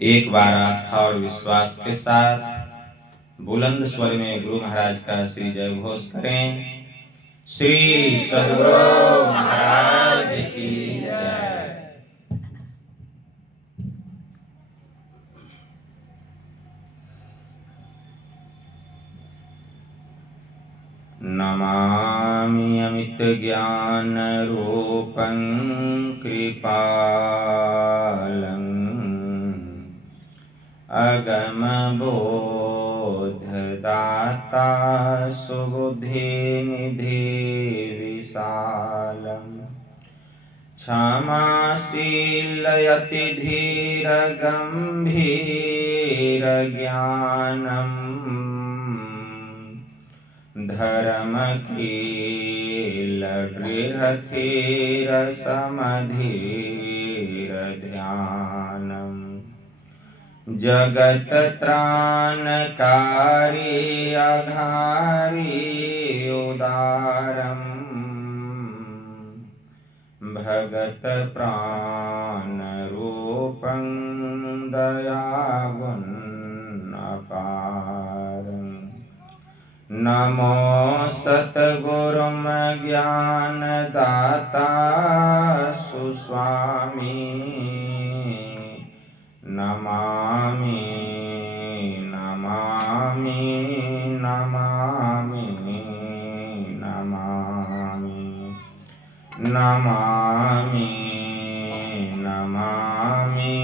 एक बार आस्था और विश्वास के साथ बुलंद स्वर में गुरु महाराज का श्री जय घोष करें। श्री सद्गुरु महाराज की जय। नमामि अमित ज्ञान रूपं कृपालं अगम बोधदाता सुबुद्धि निधि विशालम् क्षमाशीलयति धीर गंभीर ज्ञानम् धर्मकील गृहधीर समधीर ध्यानम् जगत त्राणकारी अघारी उदारम् भगत प्राण रूपं दयागुण अपारम् नमो सतगुरुम ज्ञान दाता सुस्वामी नमामि नमामि नमामि नमामि नमामि नमामि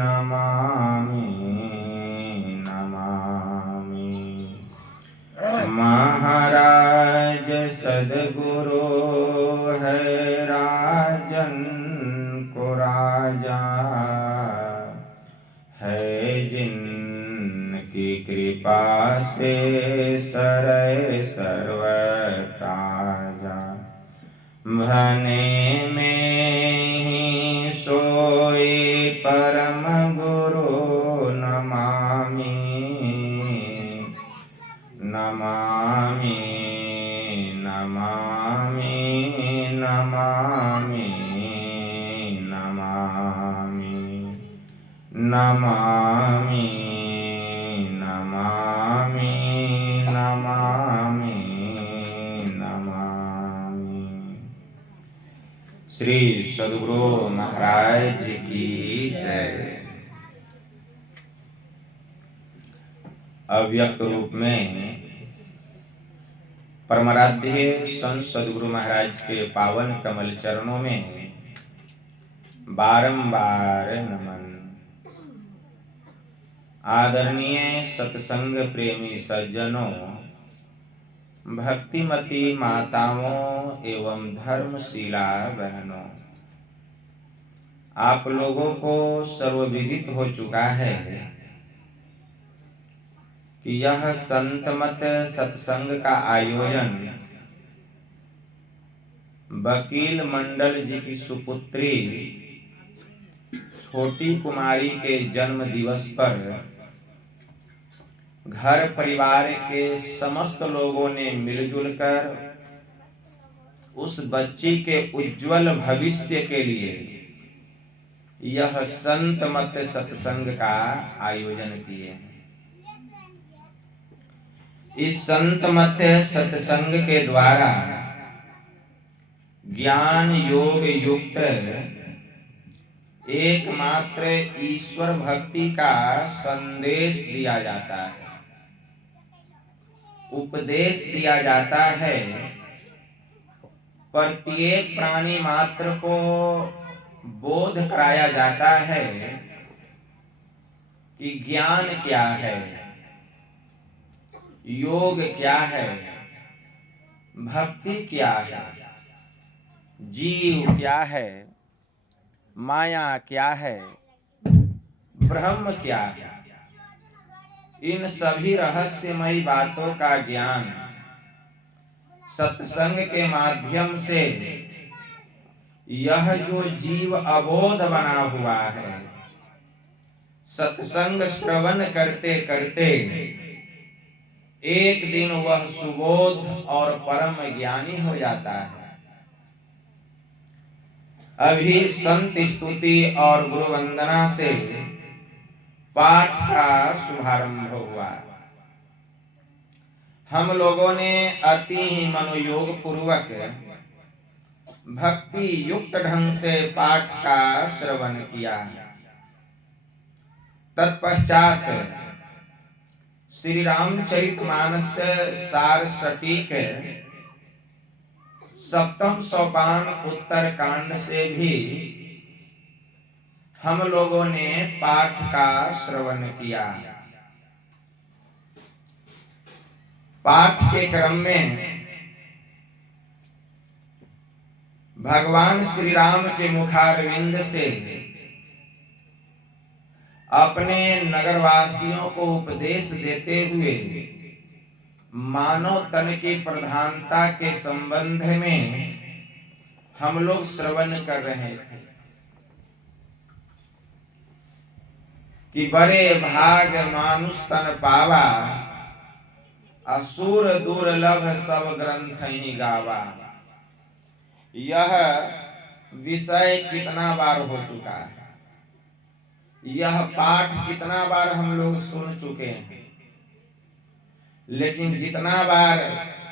नमामि नमामि। महाराज सद्गुरु है राजन को राजा है जिनकी कृपा से सरै सर्व काजा भने में ही सोई परम गुरु नमामि नमामि नमामि नमामि नमामि नमामि नमामि नमामि नमामि। श्री सद्गुरु महाराज की जय। अव्यक्त रूप में परमाराध्य संत सद्गुरु महाराज के पावन कमल चरणों में बारंबार नमन। आदरणीय सत्संग प्रेमी सज्जनों, भक्तिमती माताओं एवं धर्मशीला बहनों, आप लोगों को सर्वविदित हो चुका है कि यह संतमत सत्संग का आयोजन वकील मंडल जी की सुपुत्री छोटी कुमारी के जन्म दिवस पर घर परिवार के समस्त लोगों ने मिलजुल कर उस बच्ची के उज्जवल भविष्य के लिए यह संतमत सत्संग का आयोजन किए हैं। इस संतमत सत्संग के द्वारा ज्ञान योग युक्त एकमात्र ईश्वर भक्ति का संदेश दिया जाता है, उपदेश दिया जाता है। प्रत्येक प्राणी मात्र को बोध कराया जाता है कि ज्ञान क्या है, योग क्या है, भक्ति क्या है, जीव क्या है, माया क्या है, ब्रह्म क्या है। इन सभी रहस्यमयी बातों का ज्ञान सत्संग के माध्यम से यह जो जीव अबोध बना हुआ है, सत्संग श्रवण करते करते एक दिन वह सुबोध और परम ज्ञानी हो जाता है। अभी संत स्तुति और गुरु वंदना से पाठ का शुभारंभ हुआ। हम लोगों ने अति ही मनोयोग पूर्वक भक्ति युक्त ढंग से पाठ का श्रवण किया। तत्पश्चात श्री रामचरितमानस सार सटीक सप्तम सोपान उत्तर कांड से भी हम लोगों ने पाठ का श्रवण किया। पाठ के क्रम में भगवान श्री राम के मुखारविंद से अपने नगरवासियों को उपदेश देते हुए मानव तन की प्रधानता के संबंध में हम लोग श्रवण कर रहे थे कि बड़े भाग मानुष तन पावा, असुर दुर्लभ सब ग्रंथ ही गावा। यह विषय कितना बार हो चुका है, यह पाठ कितना बार हम लोग सुन चुके हैं, लेकिन जितना बार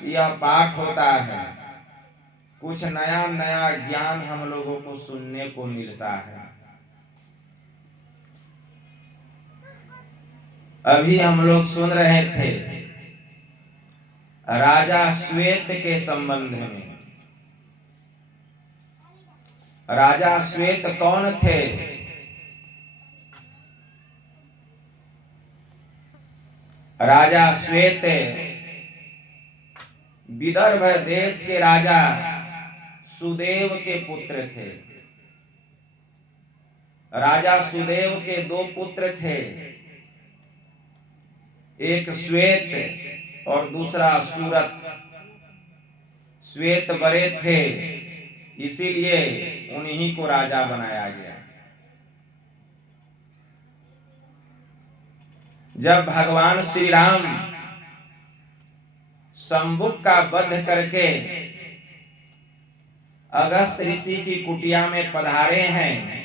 यह पाठ होता है कुछ नया नया ज्ञान हम लोगों को सुनने को मिलता है। अभी हम लोग सुन रहे थे राजा श्वेत के संबंध में। राजा श्वेत कौन थे? राजा श्वेत विदर्भ देश के राजा सुदेव के पुत्र थे। राजा सुदेव के दो पुत्र थे, एक श्वेत और दूसरा सूरत। श्वेत बड़े थे, इसीलिए उन्हीं को राजा बनाया गया। जब भगवान श्री राम शंभुक का वध करके अगस्त ऋषि की कुटिया में पधारे हैं,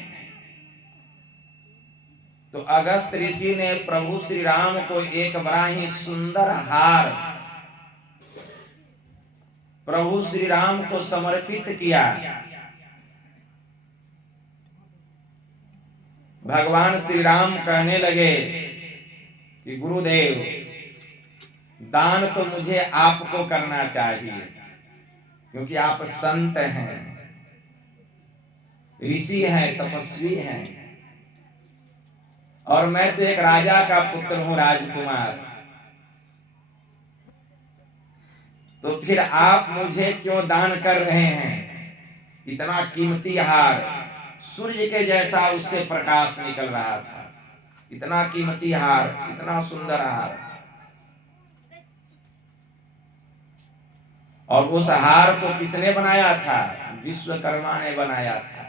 तो अगस्त ऋषि ने प्रभु श्री राम को एक बड़ा ही सुंदर हार प्रभु श्री राम को समर्पित किया। भगवान श्री राम कहने लगे कि गुरुदेव, दान तो मुझे आपको करना चाहिए, क्योंकि आप संत हैं, ऋषि हैं, तपस्वी हैं, और मैं तो एक राजा का पुत्र हूं, राजकुमार। तो फिर आप मुझे क्यों दान कर रहे हैं? इतना कीमती हार, सूर्य के जैसा उससे प्रकाश निकल रहा था, इतना कीमती हार, इतना सुंदर हार। और उस हार को किसने बनाया था? विश्वकर्मा ने बनाया था।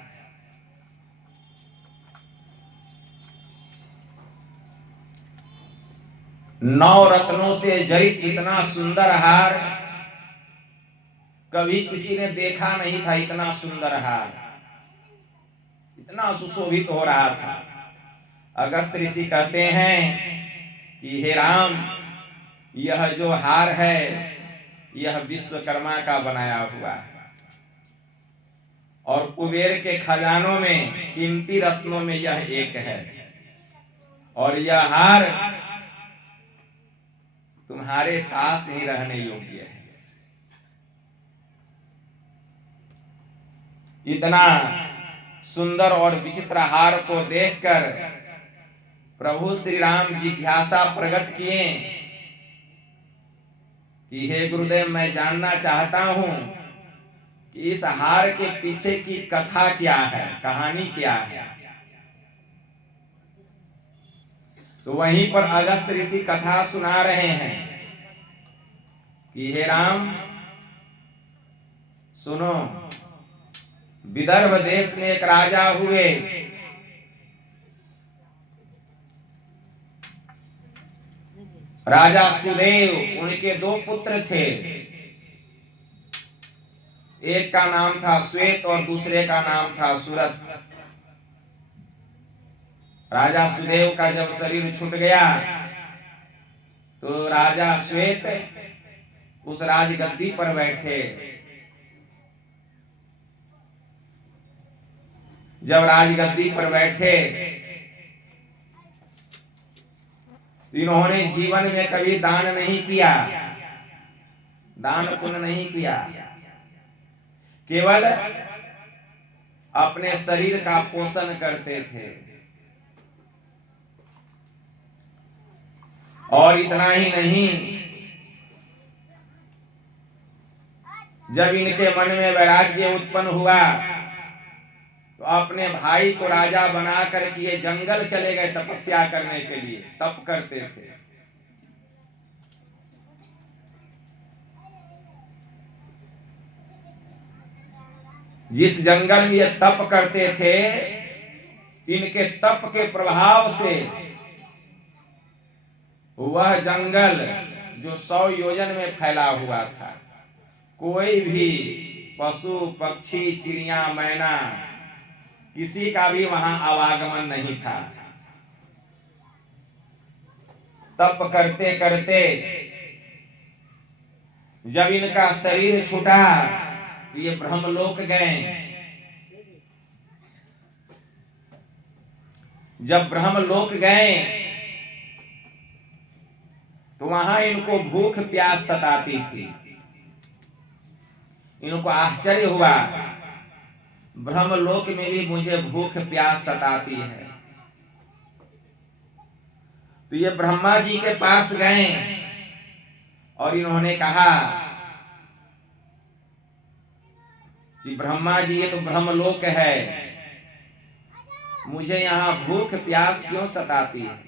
नौ रत्नों से जड़ित इतना सुंदर हार कभी किसी ने देखा नहीं था। इतना सुंदर हार, इतना सुशोभित हो रहा था। अगस्त ऋषि कहते हैं कि हे राम, यह जो हार है यह विश्वकर्मा का बनाया हुआ है, और कुबेर के खजानों में कीमती रत्नों में यह एक है, और यह हार तुम्हारे पास ही रहने योग्य है। इतना सुंदर और विचित्र हार को देखकर प्रभु श्री राम जिज्ञासा प्रकट किए कि हे गुरुदेव, मैं जानना चाहता हूं कि इस हार के पीछे की कथा क्या है, कहानी क्या है। तो वहीं पर अगस्त ऋषि कथा सुना रहे हैं कि हे राम सुनो, विदर्भ देश में एक राजा हुए, राजा सुदेव। उनके दो पुत्र थे, एक का नाम था श्वेत और दूसरे का नाम था सूरत। राजा सुदेव का जब शरीर छूट गया तो राजा श्वेत उस राजगद्दी पर बैठे। जब राजगद्दी पर बैठे इन्होंने जीवन में कभी दान नहीं किया, दान पुण्य नहीं किया, केवल अपने शरीर का पोषण करते थे। और इतना ही नहीं, जब इनके मन में वैराग्य उत्पन्न हुआ तो अपने भाई को राजा बना करके ये जंगल चले गए तपस्या करने के लिए, तप करते थे। जिस जंगल में ये तप करते थे, इनके तप के प्रभाव से वह जंगल जो 100 योजन में फैला हुआ था, कोई भी पशु पक्षी चिड़िया मैना किसी का भी वहां आवागमन नहीं था। तप करते करते जब इनका शरीर छूटा तो ये ब्रह्मलोक गए। जब ब्रह्मलोक गए तो वहां इनको भूख प्यास सताती थी। इनको आश्चर्य हुआ, ब्रह्मलोक में भी मुझे भूख प्यास सताती है। तो ये ब्रह्मा जी के पास गए और इन्होंने कहा कि ब्रह्मा जी ये तो ब्रह्मलोक है, मुझे यहाँ भूख प्यास क्यों सताती है?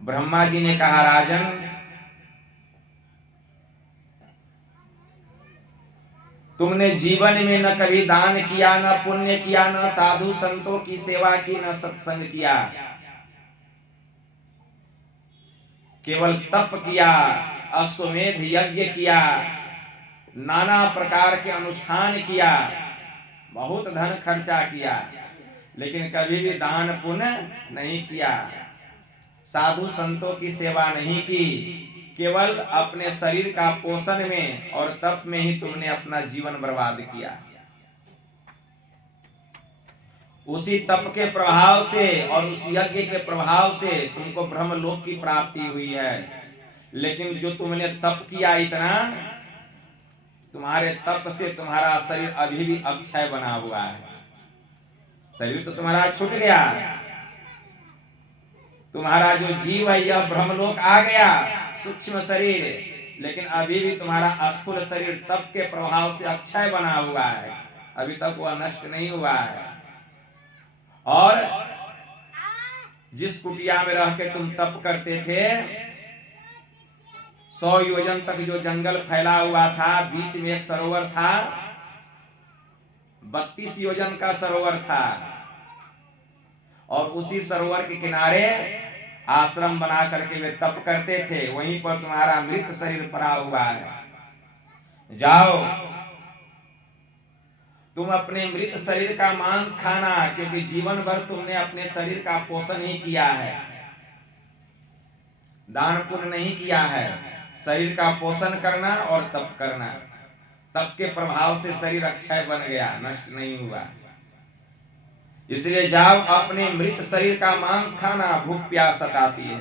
ब्रह्मा जी ने कहा, राजन तुमने जीवन में न कभी दान किया, न पुण्य किया, न साधु संतों की सेवा की, न सत्संग किया, केवल तप किया, अश्वमेध यज्ञ किया, नाना प्रकार के अनुष्ठान किया, बहुत धन खर्चा किया, लेकिन कभी भी दान पुण्य नहीं किया, साधु संतों की सेवा नहीं की, केवल अपने शरीर का पोषण में और तप में ही तुमने अपना जीवन बर्बाद किया। उसी तप के प्रभाव से और उस यज्ञ के प्रभाव से तुमको ब्रह्मलोक की प्राप्ति हुई है, लेकिन जो तुमने तप किया इतना, तुम्हारे तप से तुम्हारा शरीर अभी भी अक्षय बना हुआ है। शरीर तो तुम्हारा छूट गया, तुम्हारा जो जीव है यह ब्रह्मलोक आ गया, सूक्ष्म शरीर, लेकिन अभी भी तुम्हारा स्थूल शरीर तप के प्रभाव से अक्षय बना हुआ है, अभी तक वह नष्ट नहीं हुआ है। और जिस कुटिया में रह के तुम तप करते थे, 100 योजन तक जो जंगल फैला हुआ था, बीच में एक सरोवर था, 32 योजन का सरोवर था, और उसी सरोवर के किनारे आश्रम बना करके वे तप करते थे। वहीं पर तुम्हारा मृत शरीर पड़ा हुआ है। जाओ तुम अपने मृत शरीर का मांस खाना, क्योंकि जीवन भर तुमने अपने शरीर का पोषण ही किया है, दान पुण्य नहीं किया है। शरीर का पोषण करना और तप करना, तप के प्रभाव से शरीर अक्षय बन गया, नष्ट नहीं हुआ। इसलिए जाओ अपने मृत शरीर का मांस खाना, भूख प्यास सताती है,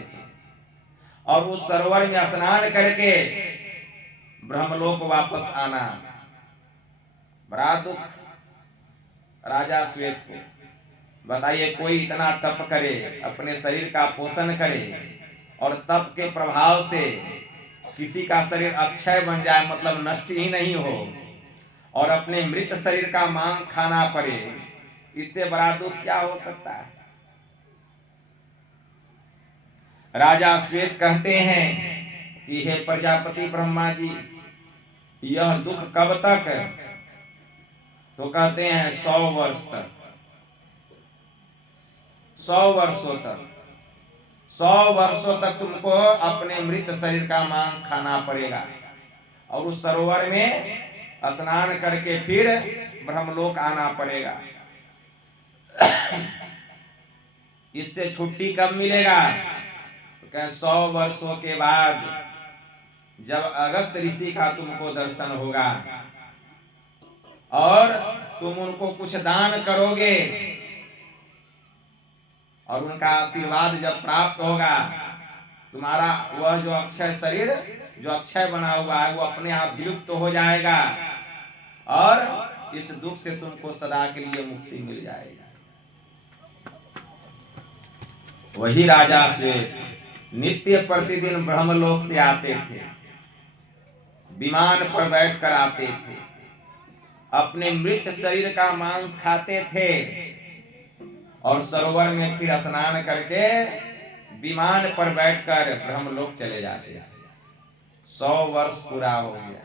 और उस सरोवर में स्नान करके ब्रह्मलोक वापस आना। बड़ा दुख राजा श्वेत को। बताइए, कोई इतना तप करे, अपने शरीर का पोषण करे और तप के प्रभाव से किसी का शरीर अक्षय बन जाए, मतलब नष्ट ही नहीं हो, और अपने मृत शरीर का मांस खाना पड़े, इससे बड़ा दुख क्या हो सकता है? राजा श्वेत कहते हैं कि हे प्रजापति ब्रह्मा जी, यह दुख कब तक? तो कहते हैं 100 वर्ष तक, 100 वर्षों तक। 100 वर्षों तक तुमको अपने मृत शरीर का मांस खाना पड़ेगा, और उस सरोवर में स्नान करके फिर ब्रह्मलोक आना पड़ेगा। इससे छुट्टी कब मिलेगा? तो कहे 100 वर्षों के बाद जब अगस्त ऋषि का तुमको दर्शन होगा और तुम उनको कुछ दान करोगे और उनका आशीर्वाद जब प्राप्त होगा, तुम्हारा वह जो अक्षय शरीर जो अक्षय बना हुआ है वो अपने आप विलुप्त हो जाएगा और इस दुख से तुमको सदा के लिए मुक्ति मिल जाएगी। वही राजा श्वेत नित्य प्रतिदिन ब्रह्मलोक से आते थे, विमान पर बैठ कर आते थे, अपने मृत शरीर का मांस खाते थे और सरोवर में फिर स्नान करके विमान पर बैठकर ब्रह्मलोक चले जाते हैं। 100 वर्ष पूरा हो गया।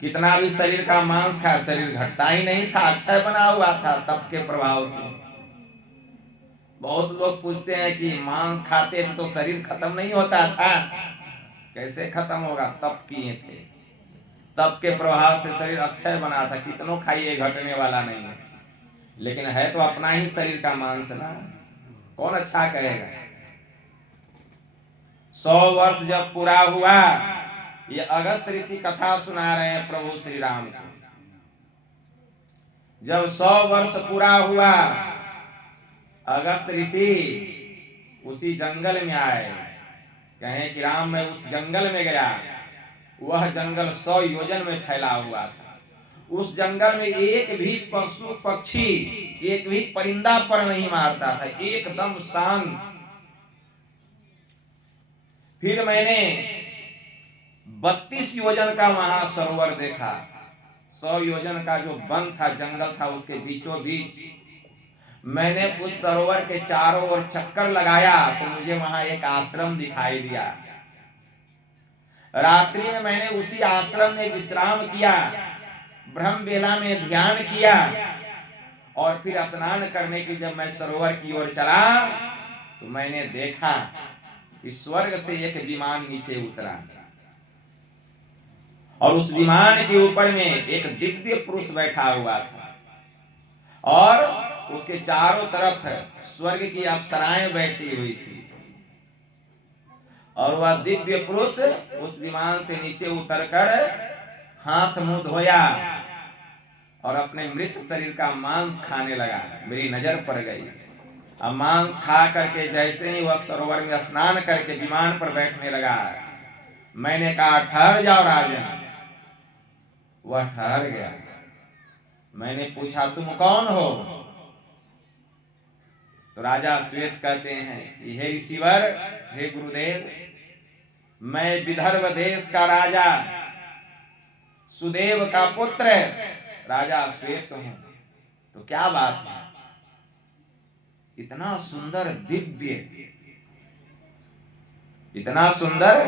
कितना भी शरीर का मांस खा, शरीर घटता ही नहीं था, अक्षय बना हुआ था तप के प्रभाव से। बहुत लोग पूछते हैं कि मांस खाते थे तो शरीर खत्म नहीं होता था? कैसे खत्म होगा? तप किए थे, तप के प्रभाव से शरीर अक्षय बना था। कितनों खाइए घटने वाला नहीं है, लेकिन है तो अपना ही शरीर का मांस ना, कौन अच्छा कहेगा? 100 वर्ष जब पूरा हुआ, ये अगस्त ऋषि कथा सुना रहे हैं प्रभु श्री राम को। जब 100 वर्ष पूरा हुआ, अगस्त ऋषि उसी जंगल में आए। कहें कि राम मैं उस जंगल में गया, वह जंगल 100 योजन में फैला हुआ था। उस जंगल में एक भी पशु पक्षी, एक भी परिंदा पर नहीं मारता था, एकदम शांत। फिर मैंने 32 योजन का वहां सरोवर देखा। 100 योजन का जो वन था, जंगल था, उसके बीचों बीच मैंने उस सरोवर के चारों ओर चक्कर लगाया तो मुझे वहां एक आश्रम दिखाई दिया। रात्रि में मैंने उसी आश्रम में विश्राम किया, ब्रह्म बेला में ध्यान किया और फिर स्नान करने की जब मैं सरोवर की ओर चला तो मैंने देखा कि स्वर्ग से एक विमान नीचे उतरा और उस विमान के ऊपर में एक दिव्य पुरुष बैठा हुआ था और उसके चारों तरफ स्वर्ग की अप्सराएं बैठी हुई थी और वह दिव्य पुरुष उस विमान से नीचे उतरकर हाथ मुंह धोया और अपने मृत शरीर का मांस खाने लगा। मेरी नजर पड़ गई। अब मांस खा करके जैसे ही वह सरोवर में स्नान करके विमान पर बैठने लगा, मैंने कहा ठहर जाओ राजन। वह ठहर गया। मैंने पूछा तुम कौन हो? तो राजा श्वेत कहते हैं कि हे ऋषिवर, हे गुरुदेव, मैं विदर्भ देश का राजा सुदेव का पुत्र राजा श्वेत हूं। तो क्या बात है, इतना सुंदर दिव्य, इतना सुंदर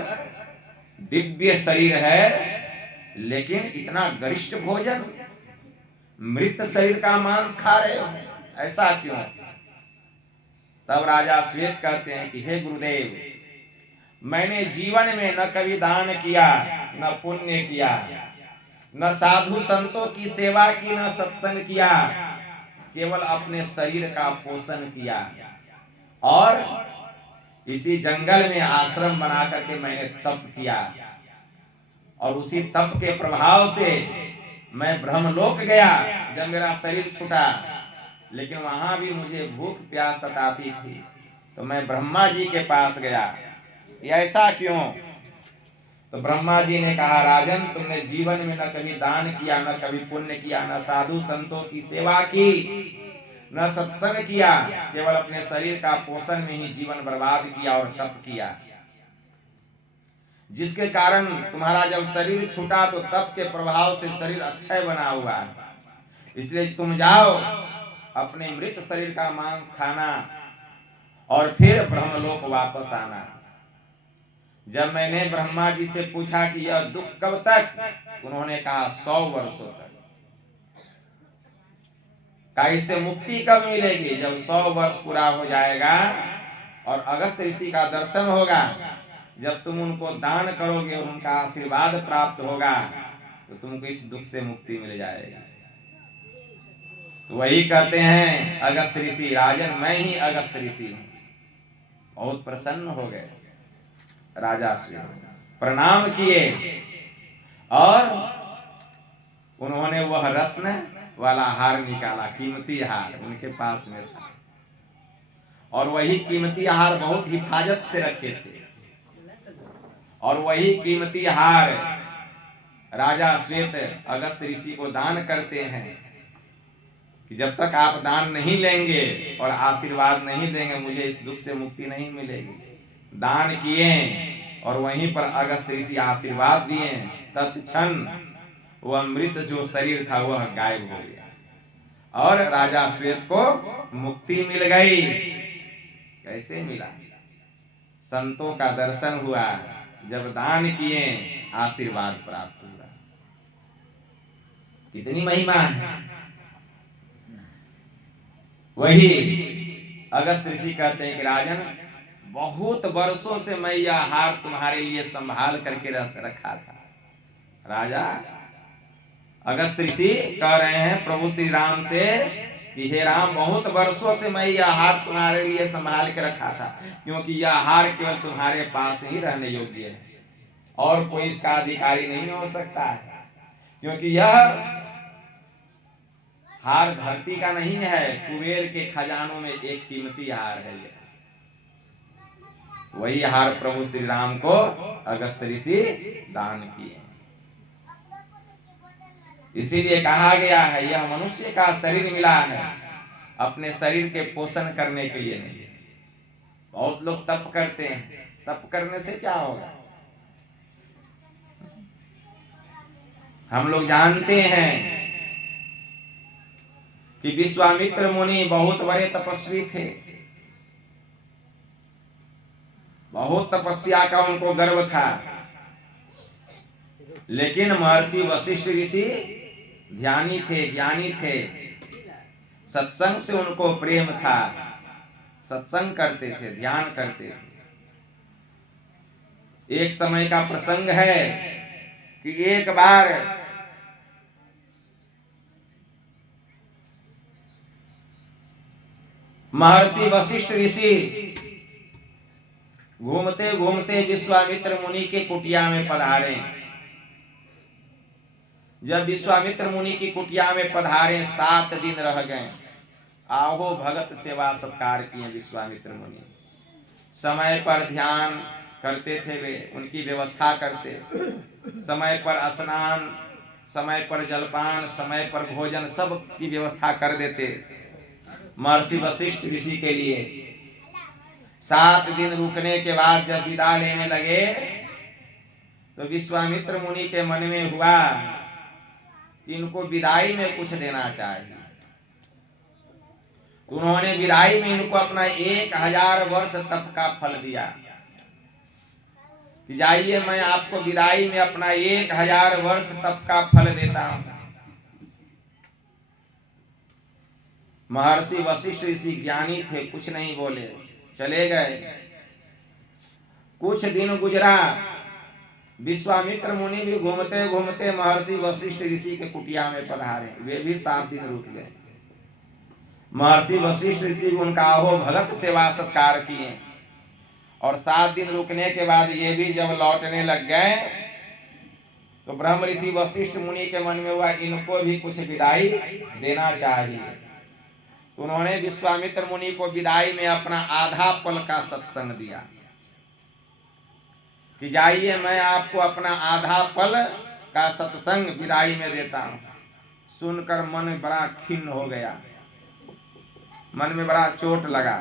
दिव्य शरीर है, लेकिन इतना गरिष्ठ भोजन, मृत शरीर का मांस खा रहे हो, ऐसा क्यों? तब राजा श्वेत कहते हैं कि हे गुरुदेव, मैंने जीवन में न कभी दान किया, न पुण्य किया, न साधु संतों की सेवा की, न सत्संग किया, केवल अपने शरीर का पोषण किया और इसी जंगल में आश्रम बना करके मैंने तप किया और उसी तप के प्रभाव से मैं ब्रह्मलोक गया। जब मेरा शरीर छूटा, लेकिन वहां भी मुझे भूख प्यास सताती थी, तो मैं ब्रह्मा जी के पास गया। ऐसा क्यों? तो ब्रह्मा जी ने कहा राजन, तुमने जीवन में न कभी दान किया, न कभी पुण्य किया, न साधु संतों की सेवा की, न सत्संग किया, केवल अपने शरीर का पोषण में ही जीवन बर्बाद किया और तप किया, जिसके कारण तुम्हारा जब शरीर छूटा तो तप के प्रभाव से शरीर अक्षय बना हुआ है। इसलिए तुम जाओ, अपने मृत शरीर का मांस खाना और फिर ब्रह्मलोक वापस आना। जब मैंने ब्रह्मा जी से पूछा कि यह दुख कब तक, उन्होंने कहा 100 वर्षों तक। का इससे मुक्ति कब मिलेगी? जब 100 वर्ष पूरा हो जाएगा और अगस्त ऋषि का दर्शन होगा, जब तुम उनको दान करोगे और उनका आशीर्वाद प्राप्त होगा तो तुमको इस दुख से मुक्ति मिल जाएगा। वही कहते हैं अगस्त ऋषि, राजन मैं ही अगस्त ऋषि हूं। बहुत प्रसन्न हो गए राजा श्वेत, प्रणाम किए और उन्होंने वह रत्न वाला हार निकाला, कीमती हार उनके पास में था, और वही कीमती हार बहुत हिफाजत से रखे थे। और वही कीमती हार राजा श्वेत अगस्त ऋषि को दान करते हैं कि जब तक आप दान नहीं लेंगे और आशीर्वाद नहीं देंगे मुझे इस दुख से मुक्ति नहीं मिलेगी। दान किए और वहीं पर अगस्त ऋषि आशीर्वाद दिए, तत्क्षण वह मृत जो शरीर था वह गायब हो गया और राजा श्वेत को मुक्ति मिल गई। कैसे मिला? संतों का दर्शन हुआ, जब दान किए आशीर्वाद प्राप्त हुआ। कितनी महिमा है। वही अगस्त ऋषि कहते हैं कि राजन बहुत वर्षों से मैं यह हार तुम्हारे लिए संभाल करके रखा था। राजा अगस्त ऋषि कह रहे हैं प्रभु श्री राम से कि हे राम बहुत वर्षों से मैं यह हार तुम्हारे लिए संभाल के रखा था, क्योंकि यह हार केवल तुम्हारे पास ही रहने योग्य है और कोई इसका अधिकारी नहीं हो सकता है, क्योंकि यह हार धरती का नहीं है, कुबेर के खजानों में एक कीमती हार है। वही हार प्रभु श्री राम को अगस्त ऋषि दान किए। इसीलिए कहा गया है यह मनुष्य का शरीर मिला है अपने शरीर के पोषण करने के लिए नहीं। बहुत लोग तप करते हैं, तप करने से क्या होगा? हम लोग जानते हैं कि विश्वामित्र मुनि बहुत बड़े तपस्वी थे, बहुत तपस्या का उनको गर्व था, लेकिन महर्षि वशिष्ठ ऋषि ध्यानी थे, ज्ञानी थे, सत्संग से उनको प्रेम था, सत्संग करते थे, ध्यान करते थे। एक समय का प्रसंग है कि एक बार महर्षि वशिष्ठ ऋषि घूमते घूमते विश्वामित्र मुनि के कुटिया में पधारे। जब विश्वामित्र मुनि की कुटिया में पधारे 7 दिन रह गए। आहो भगत सेवा सत्कार किए विश्वामित्र मुनि, समय पर ध्यान करते थे, वे उनकी व्यवस्था करते, समय पर स्नान, समय पर जलपान, समय पर भोजन, सब की व्यवस्था कर देते महर्षि वशिष्ठ ऋषि के लिए। 7 दिन रुकने के बाद जब विदा लेने लगे तो विश्वामित्र मुनि के मन में हुआ कि इनको विदाई में कुछ देना चाहिए। उन्होंने विदाई में इनको अपना 1000 वर्ष तप का फल दिया कि जाइए मैं आपको विदाई में अपना 1000 वर्ष तप का फल देता हूं। महर्षि वशिष्ठ ऋषि ज्ञानी थे, कुछ नहीं बोले, चले गए। कुछ दिन गुजरा, विश्वामित्र मुनि भी घूमते घूमते महर्षि वशिष्ठ ऋषि के कुटिया में पधारे। वे भी 7 दिन रुक गए। महर्षि वशिष्ठ ऋषि उनका आहो भगत सेवा सत्कार किए और 7 दिन रुकने के बाद ये भी जब लौटने लग गए तो ब्रह्म ऋषि वशिष्ठ मुनि के मन में हुआ इनको भी कुछ विदाई देना चाहिए। तो उन्होंने विश्वामित्र मुनि को विदाई में अपना आधा पल का सत्संग दिया कि जाइए मैं आपको अपना आधा पल का सत्संग विदाई में देता हूं। सुनकर मन बड़ा खिन्न हो गया, मन में बड़ा चोट लगा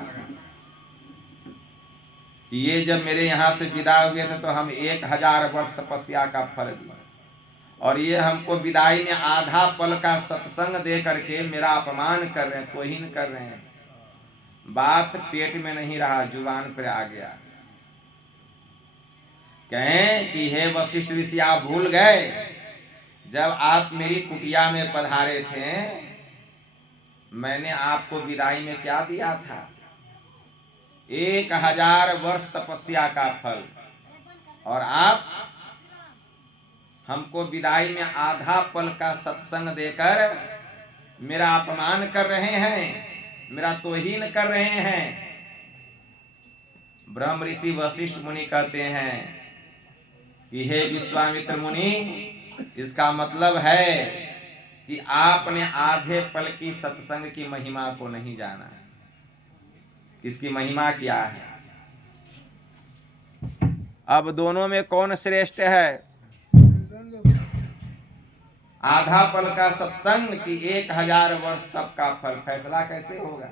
कि ये जब मेरे यहाँ से विदा हुए थे तो हम 1000 वर्ष तपस्या का फल दिए और ये हमको विदाई में आधा पल का सत्संग दे करके मेरा अपमान कर रहे हैं, तौहीन कर रहे हैं। बात पेट में नहीं रहा, जुबान पर आ गया। कहें कि हे वशिष्ठ ऋषि आप भूल गए जब आप मेरी कुटिया में पधारे थे मैंने आपको विदाई में क्या दिया था? 1000 वर्ष तपस्या का फल, और आप हमको विदाई में आधा पल का सत्संग देकर मेरा अपमान कर रहे हैं, मेरा तौहीन कर रहे हैं। ब्रह्म ऋषि वशिष्ठ मुनि कहते हैं कि हे विश्वामित्र मुनि, इसका मतलब है कि आपने आधे पल की सत्संग की महिमा को नहीं जाना। इसकी महिमा क्या है? अब दोनों में कौन श्रेष्ठ है? आधा पल का सत्संग कि 1000 वर्ष तप का फल? फैसला कैसे होगा?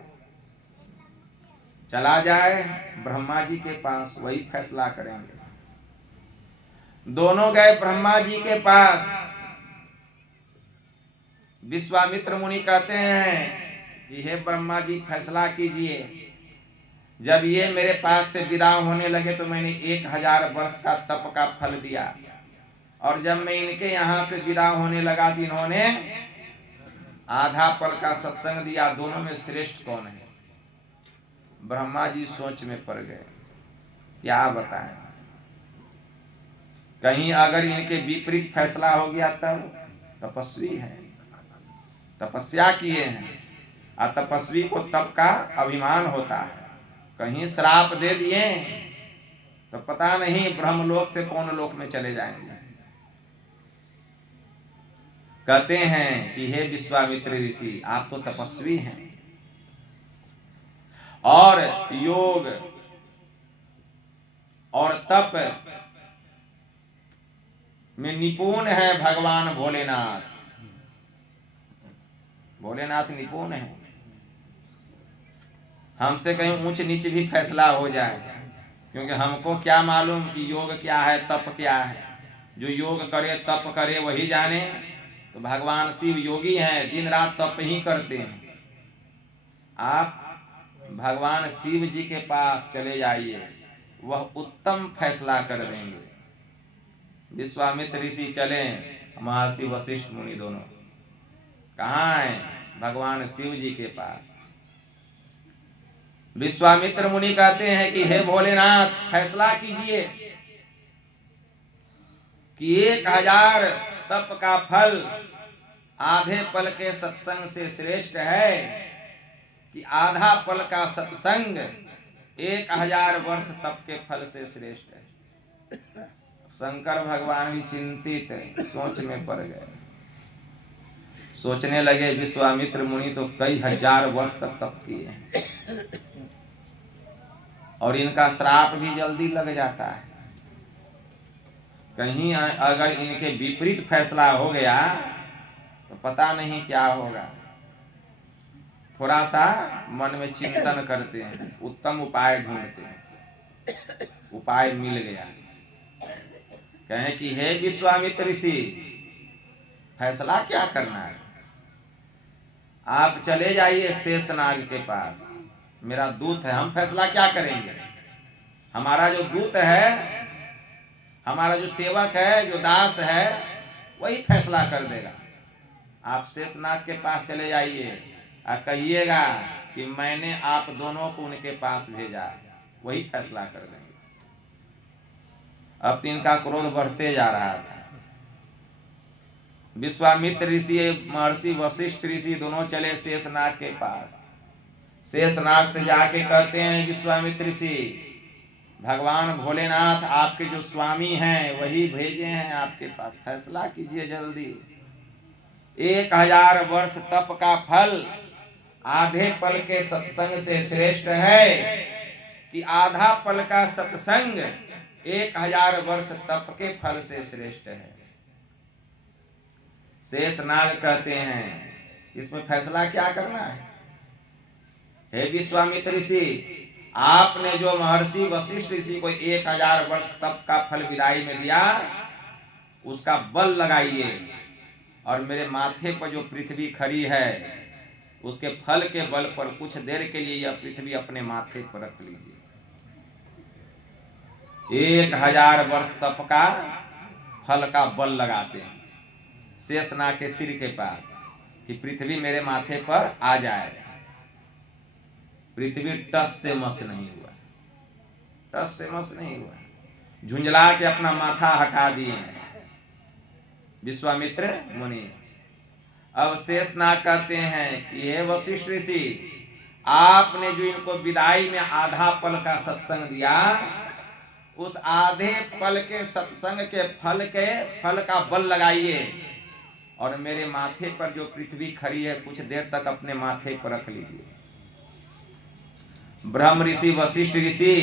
चला जाए ब्रह्मा जी के पास, वही फैसला करेंगे। दोनों गए ब्रह्मा जी के पास। विश्वामित्र मुनि कहते हैं कि हे ब्रह्मा जी, फैसला कीजिए। जब ये मेरे पास से विदा होने लगे तो मैंने 1000 वर्ष का तप का फल दिया, और जब मैं इनके यहाँ से विदा होने लगा तो इन्होंने आधा पल का सत्संग दिया। दोनों में श्रेष्ठ कौन है? ब्रह्मा जी सोच में पड़ गए, क्या बताएं। कहीं अगर इनके विपरीत फैसला हो गया तब? तपस्वी है, तपस्या किए हैं, और तपस्वी को तप का अभिमान होता है। कहीं श्राप दे दिए तो पता नहीं ब्रह्मलोक से कौन लोक में चले जाएंगे। कहते हैं कि हे विश्वामित्र ऋषि, आप तो तपस्वी हैं और योग और तप में निपुण है भगवान भोलेनाथ। भोलेनाथ निपुण है। हमसे कहीं ऊंच नीच भी फैसला हो जाए, क्योंकि हमको क्या मालूम कि योग क्या है, तप क्या है। जो योग करे तप करे वही जाने। तो भगवान शिव योगी हैं, दिन रात तप ही करते हैं। आप भगवान शिव जी के पास चले जाइए, वह उत्तम फैसला कर देंगे। विश्वामित्र ऋषि चले, महर्षि वशिष्ठ मुनि दोनों कहाँ हैं? भगवान शिव जी के पास। विश्वामित्र मुनि कहते हैं कि हे भोलेनाथ, फैसला कीजिए कि 1000 तप का फल आधे पल के सत्संग से श्रेष्ठ है कि आधा पल का सत्संग 1000 वर्ष तप के फल से श्रेष्ठ है। शंकर भगवान भी चिंतित सोच में पड़ गए। सोचने लगे विश्वामित्र मुनि तो कई हजार वर्ष तक तप किए और इनका श्राप भी जल्दी लग जाता है। कहीं अगर इनके विपरीत फैसला हो गया तो पता नहीं क्या होगा। थोड़ा सा मन में चिंतन करते हैं, उत्तम उपाय ढूंढते हैं। उपाय मिल गया। कहें कि हे विश्वामित्र ऋषि, फैसला क्या करना है? आप चले जाइए शेषनाग के पास, मेरा दूत है। हम फैसला क्या करेंगे? हमारा जो दूत है, हमारा जो सेवक है, जो दास है, वही फैसला कर देगा। आप शेषनाग के पास चले जाइए और कहिएगा कि मैंने आप दोनों को उनके पास भेजा, वही फैसला कर देंगे। अब इनका क्रोध बढ़ते जा रहा था। विश्वामित्र ऋषि, महर्षि वशिष्ठ ऋषि दोनों चले शेषनाग के पास। शेषनाग से जाके कहते हैं विश्वामित्र ऋषि, भगवान भोलेनाथ आपके जो स्वामी हैं वही भेजे हैं आपके पास, फैसला कीजिए जल्दी। 1000 वर्ष तप का फल आधे पल के सत्संग से श्रेष्ठ है कि आधा पल का सत्संग 1000 वर्ष तप के फल से श्रेष्ठ है। शेषनाग कहते हैं इसमें फैसला क्या करना है? हे विश्वामित्र ऋषि, आपने जो महर्षि वशिष्ठ ऋषि को 1000 वर्ष तप का फल विदाई में दिया, उसका बल लगाइए और मेरे माथे पर जो पृथ्वी खड़ी है उसके फल के बल पर कुछ देर के लिए यह पृथ्वी अपने माथे पर रख लीजिए। 1000 वर्ष तप का फल का बल लगाते हैं शेषनाग के सिर के पास कि पृथ्वी मेरे माथे पर आ जाए। पृथ्वी टस से मस नहीं हुआ, टस से मस नहीं हुआ। झुंझला के अपना माथा हटा दिए विश्वामित्र मुनि। अब शेषनाग कहते हैं कि हे वशिष्ठ ऋषि, आपने जो इनको विदाई में आधा पल का सत्संग दिया, उस आधे पल के सत्संग के फल का बल लगाइए और मेरे माथे पर जो पृथ्वी खड़ी है कुछ देर तक अपने माथे पर रख लीजिए। ब्रह्म ऋषि वशिष्ठ ऋषि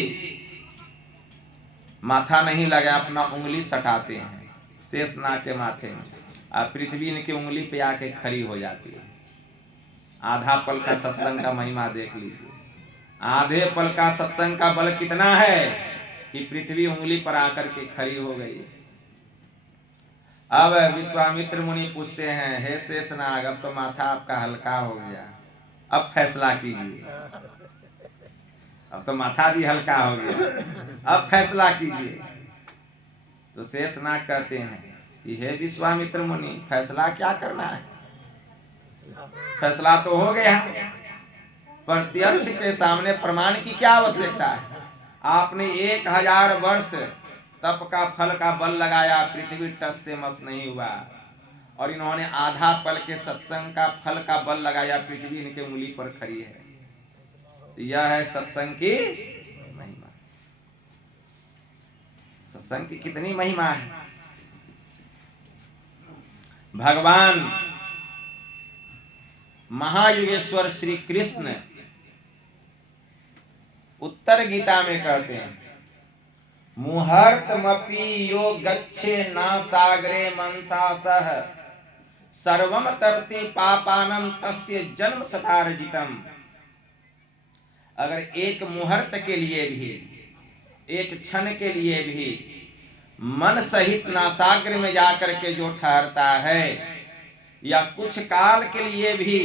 माथा नहीं लगा, अपना उंगली सटाते हैं शेषनाग के माथे में, और पृथ्वी इनकी उंगली पे आके खड़ी हो जाती है। आधा पल का सत्संग का महिमा देख लीजिए। आधे पल का सत्संग का बल कितना है कि पृथ्वी उंगली पर आकर के खड़ी हो गई। अब विश्वामित्र मुनि पूछते हैं, हे शेषनाग, अब तो माथा आपका हल्का हो गया, अब फैसला कीजिए। अब तो माथा भी हल्का हो गया, अब फैसला कीजिए। तो शेषनाग कहते हैं कि हे विश्वामित्र मुनि, फैसला क्या करना है, फैसला तो हो गया, प्रत्यक्ष के सामने प्रमाण की क्या आवश्यकता है। आपने 1000 वर्ष तप का फल का बल लगाया, पृथ्वी टस से मस नहीं हुआ, और इन्होंने आधा पल के सत्संग का फल का बल लगाया, पृथ्वी इनके उंगली पर खड़ी है। तो यह है सत्संग की महिमा। सत्संग की कितनी महिमा है। भगवान महायुगेश्वर श्री कृष्ण उत्तर गीता में कहते हैं, मुहूर्तमपि यो गच्छे ना सागरे मनसा सह सर्वम तरति पापानम तस्य जन्म शतार्जितम। अगर एक मुहूर्त के लिए भी, एक क्षण के लिए भी मन सहित नासाग्र में जाकर के जो ठहरता है, या कुछ काल के लिए भी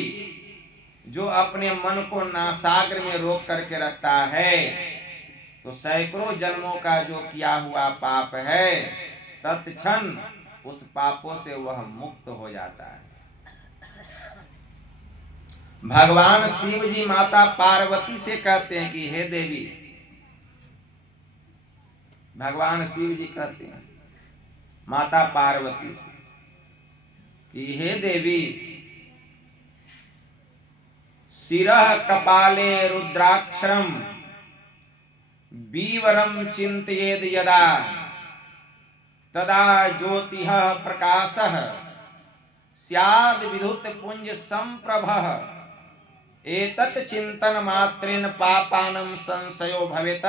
जो अपने मन को नासाग्र में रोक करके रखता है, तो सैकड़ों जन्मों का जो किया हुआ पाप है, तत्क्षण उस पापों से वह मुक्त हो जाता है। भगवान शिव जी माता पार्वती से कहते हैं कि हे देवी, भगवान शिव जी कहते हैं माता पार्वती से कि हे देवी, शिरः कपाले रुद्राक्षरम बीवरम चिंतयेद यदा तदा ज्योतिः प्रकाशः स्याद् विधुत पुंज संप्रभः एतत् चिंतन मात्रेण पापानं संशयो भवेत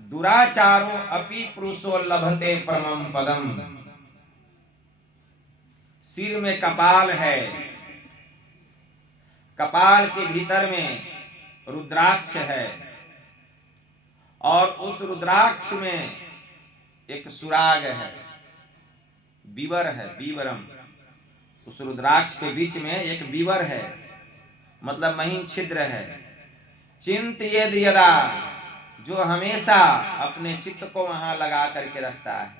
दुराचारो अपि पुरुषो लभते परमं पदम। सिर में कपाल है, कपाल के भीतर में रुद्राक्ष है, और उस रुद्राक्ष में एक सुराग है, बीवर है, बीवरम। उस रुद्राक्ष के बीच में एक बीवर है, मतलब महीन छिद्र है। चिंतयेद यदा, जो हमेशा अपने चित्त को वहां लगा करके रखता है,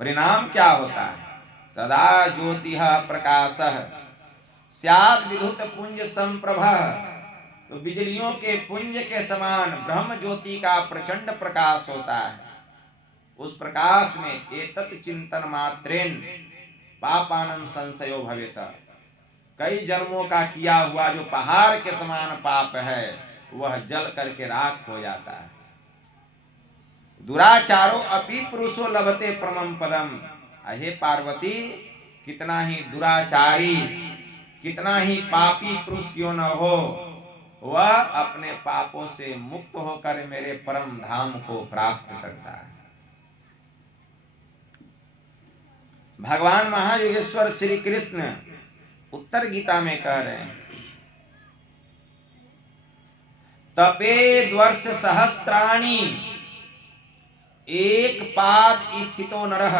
परिणाम क्या होता है, तदा ज्योतिः प्रकाशः स्याद् विधुत पुंज संप्रभः, तो बिजलियों के पुंज के समान ब्रह्म ज्योति का प्रचंड प्रकाश होता है। उस प्रकाश में एतत् चिंतन मात्रेण पापानं संशयो भवेत, कई जन्मों का किया हुआ जो पहाड़ के समान पाप है वह जल करके राख हो जाता है। दुराचारो अपि पुरुषो लभते परमं पदम। हे पार्वती, कितना ही दुराचारी, कितना ही पापी पुरुष क्यों न हो, वह अपने पापों से मुक्त होकर मेरे परम धाम को प्राप्त करता है। भगवान महायोगेश्वर श्री कृष्ण उत्तर गीता में कह रहे हैं, तपेद्वर्ष सहस्त्राणि एक पाद स्थितो नरः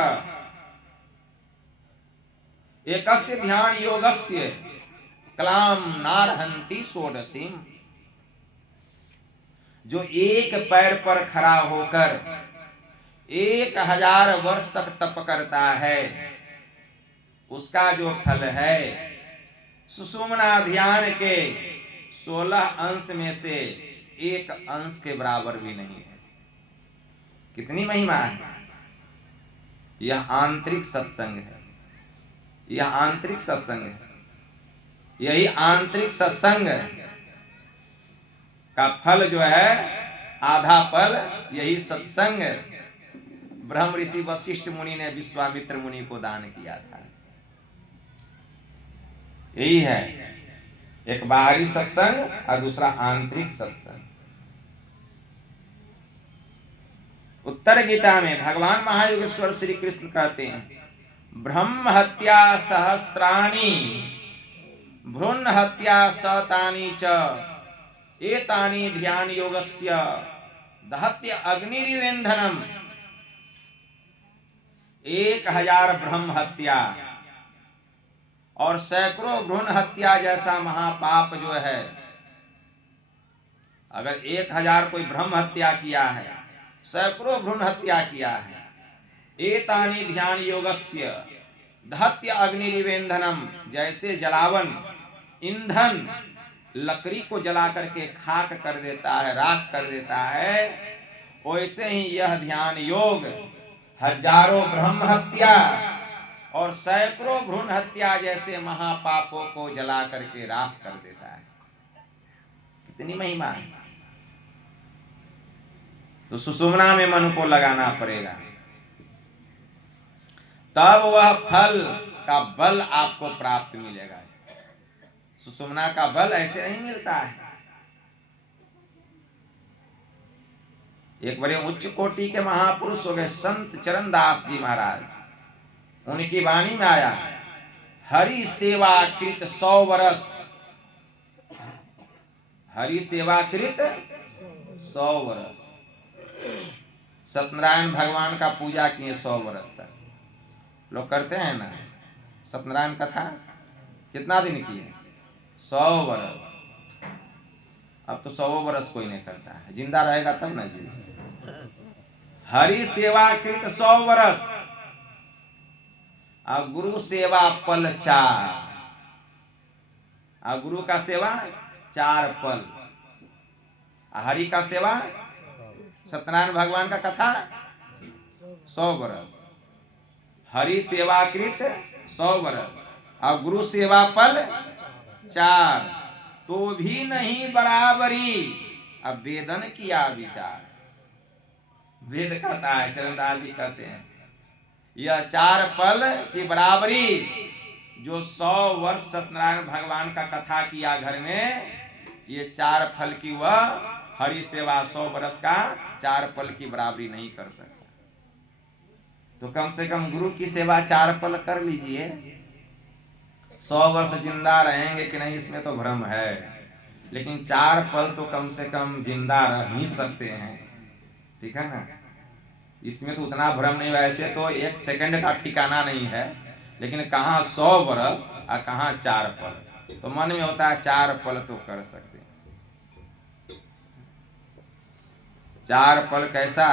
एकस्य ध्यान योगस्य कलाम नारहंति षोडशीम। जो एक पैर पर खड़ा होकर 1000 वर्ष तक तप करता है, उसका जो फल है सुषुम्ना ध्यान के 16 अंश में से 1 अंश के बराबर भी नहीं है। कितनी महिमा है। यह आंतरिक सत्संग है। यह आंतरिक सत्संग है। यही आंतरिक सत्संग का फल जो है, आधा फल यही सत्संग ब्रह्म ऋषि वशिष्ठ मुनि ने विश्वामित्र मुनि को दान किया था। यही है, एक बाहरी सत्संग और दूसरा आंतरिक सत्संग। उत्तर गीता में भगवान महायोगेश्वर श्री कृष्ण कहते हैं, ब्रह्म हत्या सहस्त्राणि भ्रूण हत्या शतानि च एतानि ध्यान योगस्य दहत्य अग्निरिवेन्धनम। 1000 ब्रह्म हत्या और सैकड़ों भ्रूण हत्या जैसा महापाप जो है, अगर 1000 कोई ब्रह्म हत्या किया है, सैकड़ों भ्रूण हत्या किया है, एतानि ध्यान योगस्य दहत्य अग्निरिवेन्धनम, जैसे जलावन ईंधन लकड़ी को जला करके खाक कर देता है, राख कर देता है, वैसे ही यह ध्यान योग हजारों ब्रह्म हत्या और सैकड़ों भ्रूण हत्या जैसे महापापों को जला करके राख कर देता है। कितनी महिमा है। तो सुषुम्ना में मन को लगाना पड़ेगा, तब वह फल का बल आपको प्राप्त मिलेगा। सुषुम्ना का बल ऐसे नहीं मिलता है। एक बड़े उच्च कोटि के महापुरुष हो गए संत चरणदास जी महाराज, उनकी वाणी में आया, हरि सेवा कृत 100 वर्ष, हरि सेवा कृत 100 वर्ष। सत्यनारायण भगवान का पूजा किए 100 वर्ष तक। लोग करते हैं ना सत्यनारायण कथा, कितना दिन किए? 100 वर्ष। अब तो 100 वर्ष कोई नहीं करता है, जिंदा रहेगा तब ना जी। हरि सेवा कृत 100 वर्ष और गुरु सेवा पल 4, और गुरु का सेवा 4 पल, हरि का सेवा सत्यनारायण भगवान का कथा 100 वर्ष, हरि सेवा कृत 100 वर्ष और गुरु सेवा पल 4, तो भी नहीं बराबरी। अब वेदन किया विचार, वेद कहता है, चरणदास जी कहते हैं, यह 4 पल की बराबरी जो 100 वर्ष सत्यनारायण भगवान का कथा किया घर में, ये 4 फल की वह हरि सेवा 100 वर्ष का 4 पल की बराबरी नहीं कर सकता। तो कम से कम गुरु की सेवा 4 पल कर लीजिए। 100 वर्ष जिंदा रहेंगे कि नहीं इसमें तो भ्रम है, लेकिन 4 पल तो कम से कम जिंदा रह ही सकते हैं। ठीक है ना, इसमें तो उतना भ्रम नहीं। वैसे तो 1 सेकंड का ठिकाना नहीं है, लेकिन कहाँ 100 वर्ष और कहाँ 4 पल, तो मन में होता है 4 पल तो कर सकते हैं। 4 पल कैसा?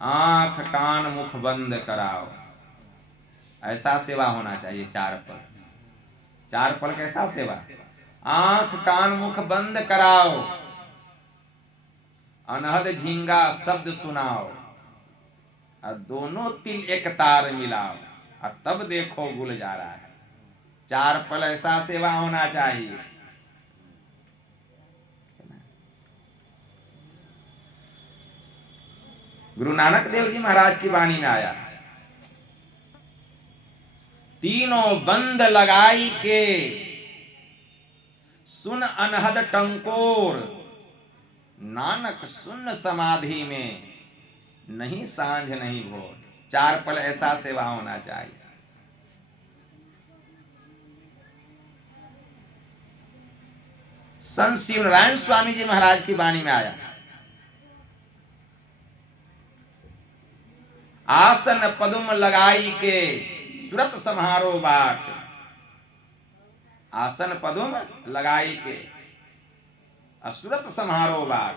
आंख कान मुख बंद कराओ, ऐसा सेवा होना चाहिए। 4 पल, 4 पल कैसा सेवा? आंख कान मुख बंद कराओ, अनहद झींगा शब्द सुनाओ, और दोनों तिल एक तार मिलाओ, और तब देखो गुल जा रहा है। 4 पल ऐसा सेवा होना चाहिए। गुरु नानक देव जी महाराज की वाणी में आया, तीनों बंद लगाई के सुन अनहद टंकोर, नानक सुन समाधि में नहीं सांझ नहीं भोर। 4 पल ऐसा सेवा होना चाहिए। संत शिव नारायण स्वामी जी महाराज की वाणी में आया, आसन पदुम लगाई के सुरत सम्हारो बाट। आसन पदुम लगाई के असुरत सम्हारो बाट।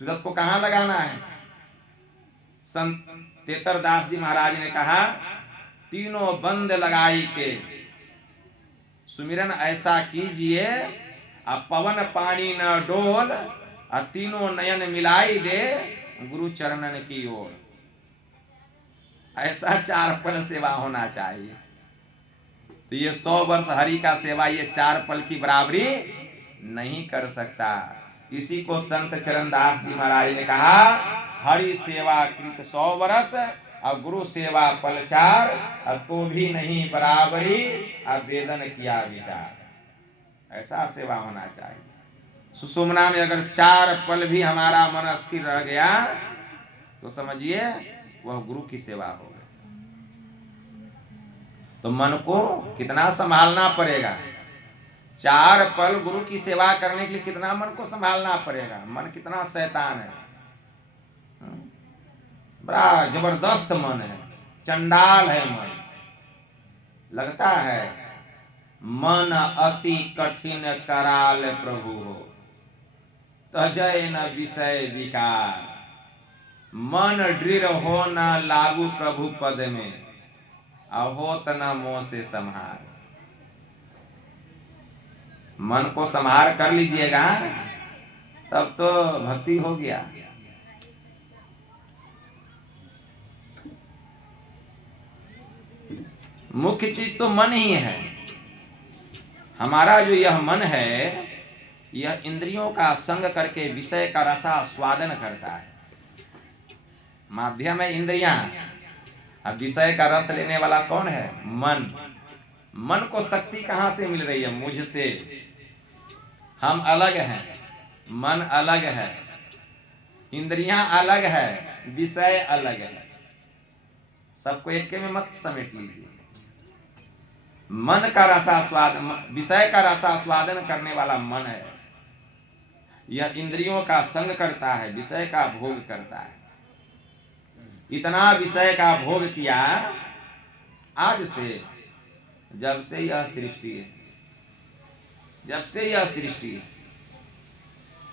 सुरत को कहाँ लगाना है? संत तेतरदास जी महाराज ने कहा, तीनों बंद लगाई के सुमिरन ऐसा कीजिए, अब पवन पानी न डोल, और तीनों नयन मिलाई दे गुरु चरणन की ओर। ऐसा 4 पल सेवा होना चाहिए। तो ये 100 वर्ष हरि का सेवा ये 4 पल की बराबरी नहीं कर सकता। इसी को संत चरणदास जी महाराज ने कहा, हरि सेवा कृत 100 वर्ष और गुरु सेवा पल 4, और तो भी नहीं बराबरी आवेदन किया विचार। ऐसा सेवा होना चाहिए। सुषुम्ना में अगर 4 पल भी हमारा मन स्थिर रह गया तो समझिए वह गुरु की सेवा हो गई। तो मन को कितना संभालना पड़ेगा। 4 पल गुरु की सेवा करने के लिए कितना मन को संभालना पड़ेगा। मन कितना शैतान है, बड़ा जबरदस्त मन है, चंडाल है मन। लगता है मन अति कठिन कराल प्रभु हो, तजय न विषय विकार। मन दृढ़ हो न लागू प्रभु पद में, अहोत न मोह से संहार। मन को संहार कर लीजिएगा तब तो भक्ति हो गया। मुख्य चीज तो मन ही है। हमारा जो यह मन है यह इंद्रियों का संग करके विषय का रसास्वादन करता है। माध्यम है इंद्रियां, अब विषय का रस लेने वाला कौन है? मन। मन को शक्ति कहां से मिल रही है? मुझसे। हम अलग हैं, मन अलग है, इंद्रियां अलग है, विषय अलग है। सबको एक में मत समेट लीजिए। मन का रसास्वादन, विषय का रसास्वादन करने वाला मन है। यह इंद्रियों का संग करता है, विषय का भोग करता है। इतना विषय का भोग किया आज से, जब से यह सृष्टि है, जब से यह सृष्टि है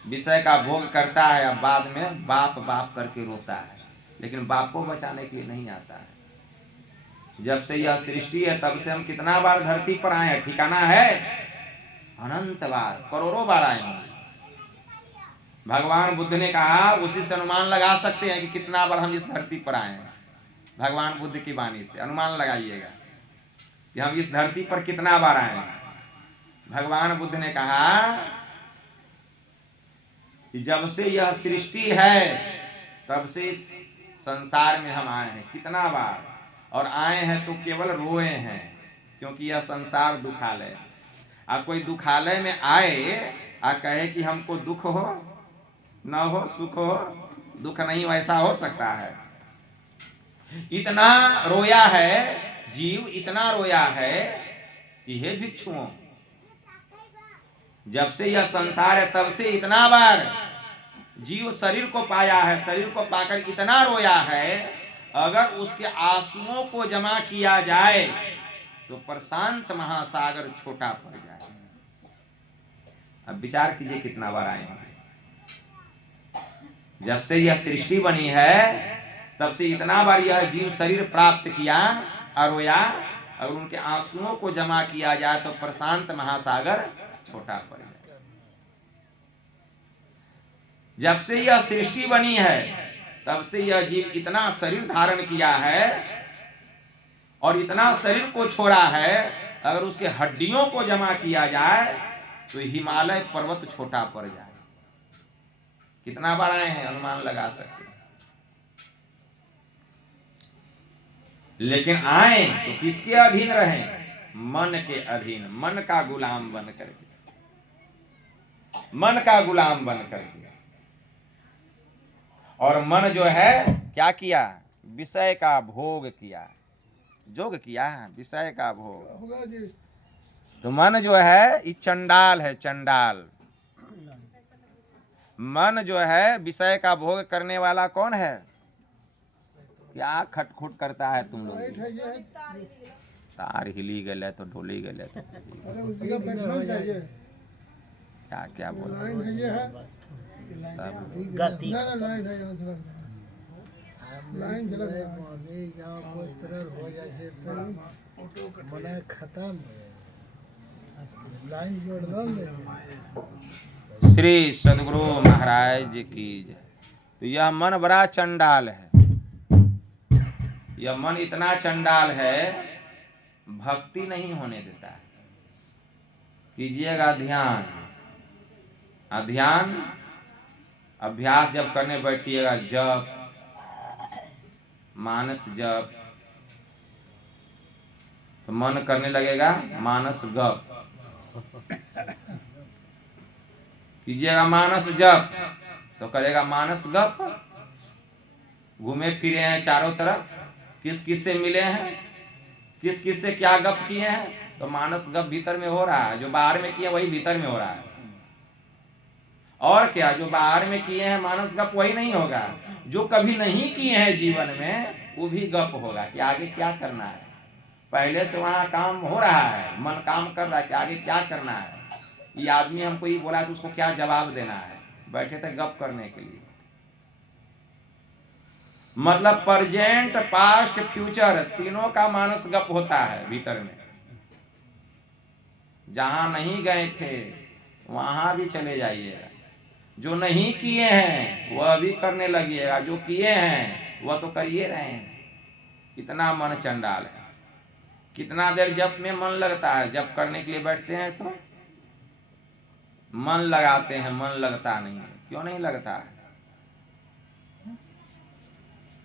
विषय का भोग करता है। अब बाद में बाप बाप करके रोता है, लेकिन बाप को बचाने के लिए नहीं आता है। जब से यह सृष्टि है तब से हम कितना बार धरती पर आए हैं, ठिकाना है? अनंत बार, करोड़ों बार आए हैं। भगवान बुद्ध ने कहा, उसी से अनुमान लगा सकते हैं कि कितना बार हम इस धरती पर आए हैं। भगवान बुद्ध की वाणी से अनुमान लगाइएगा कि हम इस धरती पर कितना बार आए हैं। भगवान बुद्ध ने कहा कि जब से यह सृष्टि है तब से इस संसार में हम आए हैं। कितना बार? और आए हैं तो केवल रोए हैं, क्योंकि यह संसार दुखालय है। आप कोई दुखालय में आए और कहे कि हमको दुख हो न हो, सुख हो, दुख नहीं, वैसा हो सकता है? इतना रोया है जीव, इतना रोया है कि हे भिक्षुओं, जब से यह संसार है तब से इतना बार जीव शरीर को पाया है। शरीर को पाकर इतना रोया है, अगर उसके आंसुओं को जमा किया जाए तो प्रशांत महासागर छोटा पड़ जाए। अब विचार कीजिए कितना बार आए हैं। जब से यह सृष्टि बनी है तब से इतना बार यह जीव शरीर प्राप्त किया और रोया, अगर उनके आंसुओं को जमा किया जाए तो प्रशांत महासागर छोटा पड़ जाए। जब से यह सृष्टि बनी है तब से यह जीव इतना शरीर धारण किया है और इतना शरीर को छोड़ा है, अगर उसके हड्डियों को जमा किया जाए तो हिमालय पर्वत छोटा पड़ जाए। कितना बार आए हैं अनुमान लगा सकते हैं। लेकिन आए तो किसके अधीन रहें? मन के अधीन, मन का गुलाम बन करके, मन का गुलाम बन करके। और मन जो है क्या किया? विषय का भोग किया, जोग किया, विषय का भोग। तो मन जो है ये चंडाल है, चंडाल। मन जो है विषय का भोग करने वाला कौन है? क्या खटखुट करता है तुम लोग? तार हिली गए तो ढोली गए तो क्या क्या बोल श्री सदगुरु महाराज की जय। तो यह मन बड़ा चंडाल है। यह मन इतना चंडाल है, भक्ति नहीं होने देता है। कीजिएगा ध्यान, ध्यान अभ्यास जब करने बैठिएगा, जप मानस जप, तो मन करने लगेगा मानस गप। कीजिएगा मानस जप तो करेगा मानस गप। घूमे फिरे हैं चारों तरफ, किस किस से मिले हैं, किस किस से क्या गप किए हैं, तो मानस गप भीतर में हो रहा है। जो बाहर में किए वही भीतर में हो रहा है। और क्या, जो बाहर में किए हैं मानस गप वही नहीं होगा, जो कभी नहीं किए हैं जीवन में वो भी गप होगा कि आगे क्या करना है। पहले से वहां काम हो रहा है, मन काम कर रहा है कि आगे क्या करना है। ये आदमी हमको ये बोला तो उसको क्या जवाब देना है, बैठे थे गप करने के लिए। मतलब प्रेजेंट पास्ट फ्यूचर तीनों का मानस गप होता है भीतर में। जहां नहीं गए थे वहां भी चले जाइएगा, जो नहीं किए हैं वह भी करने लगिएगा, जो किए हैं वह तो करिए रहे हैं। इतना मन चंडाल है। कितना देर जप में मन लगता है, जप करने के लिए बैठते हैं तो मन लगाते हैं, मन लगता नहीं है। क्यों नहीं लगता है?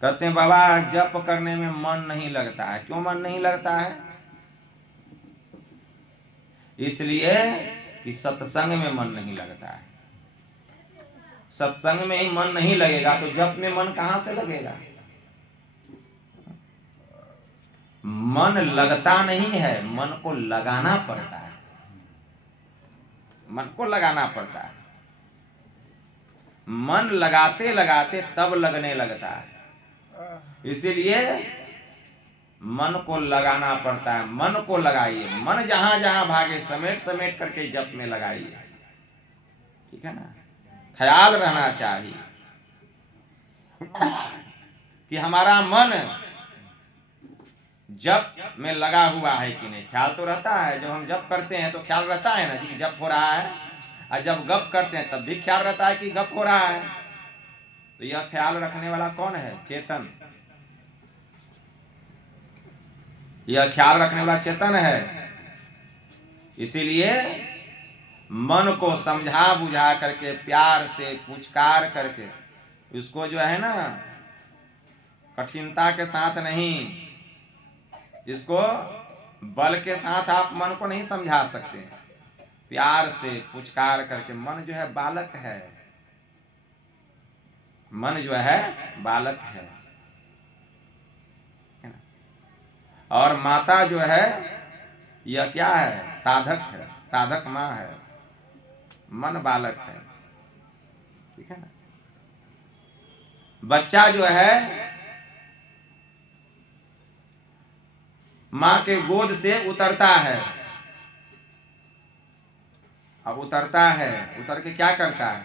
कहते हैं बाबा जप करने में मन नहीं लगता है। क्यों मन नहीं लगता है? इसलिए कि सत्संग में मन नहीं लगता है। सत्संग में ही मन नहीं लगेगा तो जप में मन कहां से लगेगा? मन लगता नहीं है, मन को लगाना पड़ता है। मन को लगाना पड़ता है। मन लगाते लगाते तब लगने लगता है। इसीलिए मन को लगाना पड़ता है। मन को लगाइए, मन जहां जहां भागे समेट समेट करके जप में लगाइए। ठीक है ना? ख्याल रहना चाहिए कि हमारा मन जप में लगा हुआ है कि नहीं। ख्याल तो रहता है, जब हम जप करते हैं तो ख्याल रहता है ना जी कि जप हो रहा है, और जब गप करते हैं तब भी ख्याल रहता है कि गप हो रहा है। तो यह ख्याल रखने वाला कौन है? चेतन। यह ख्याल रखने वाला चेतन है। इसीलिए मन को समझा बुझा करके, प्यार से पुचकार करके, उसको जो है ना कठिनता के साथ नहीं, इसको बल के साथ आप मन को नहीं समझा सकते। प्यार से पुचकार करके, मन जो है बालक है, मन जो है बालक है। और माता जो है यह क्या है? साधक है, साधक माँ है, मन बालक है। ठीक है ना? बच्चा जो है माँ के गोद से उतरता है। अब उतरता है, उतर के क्या करता है?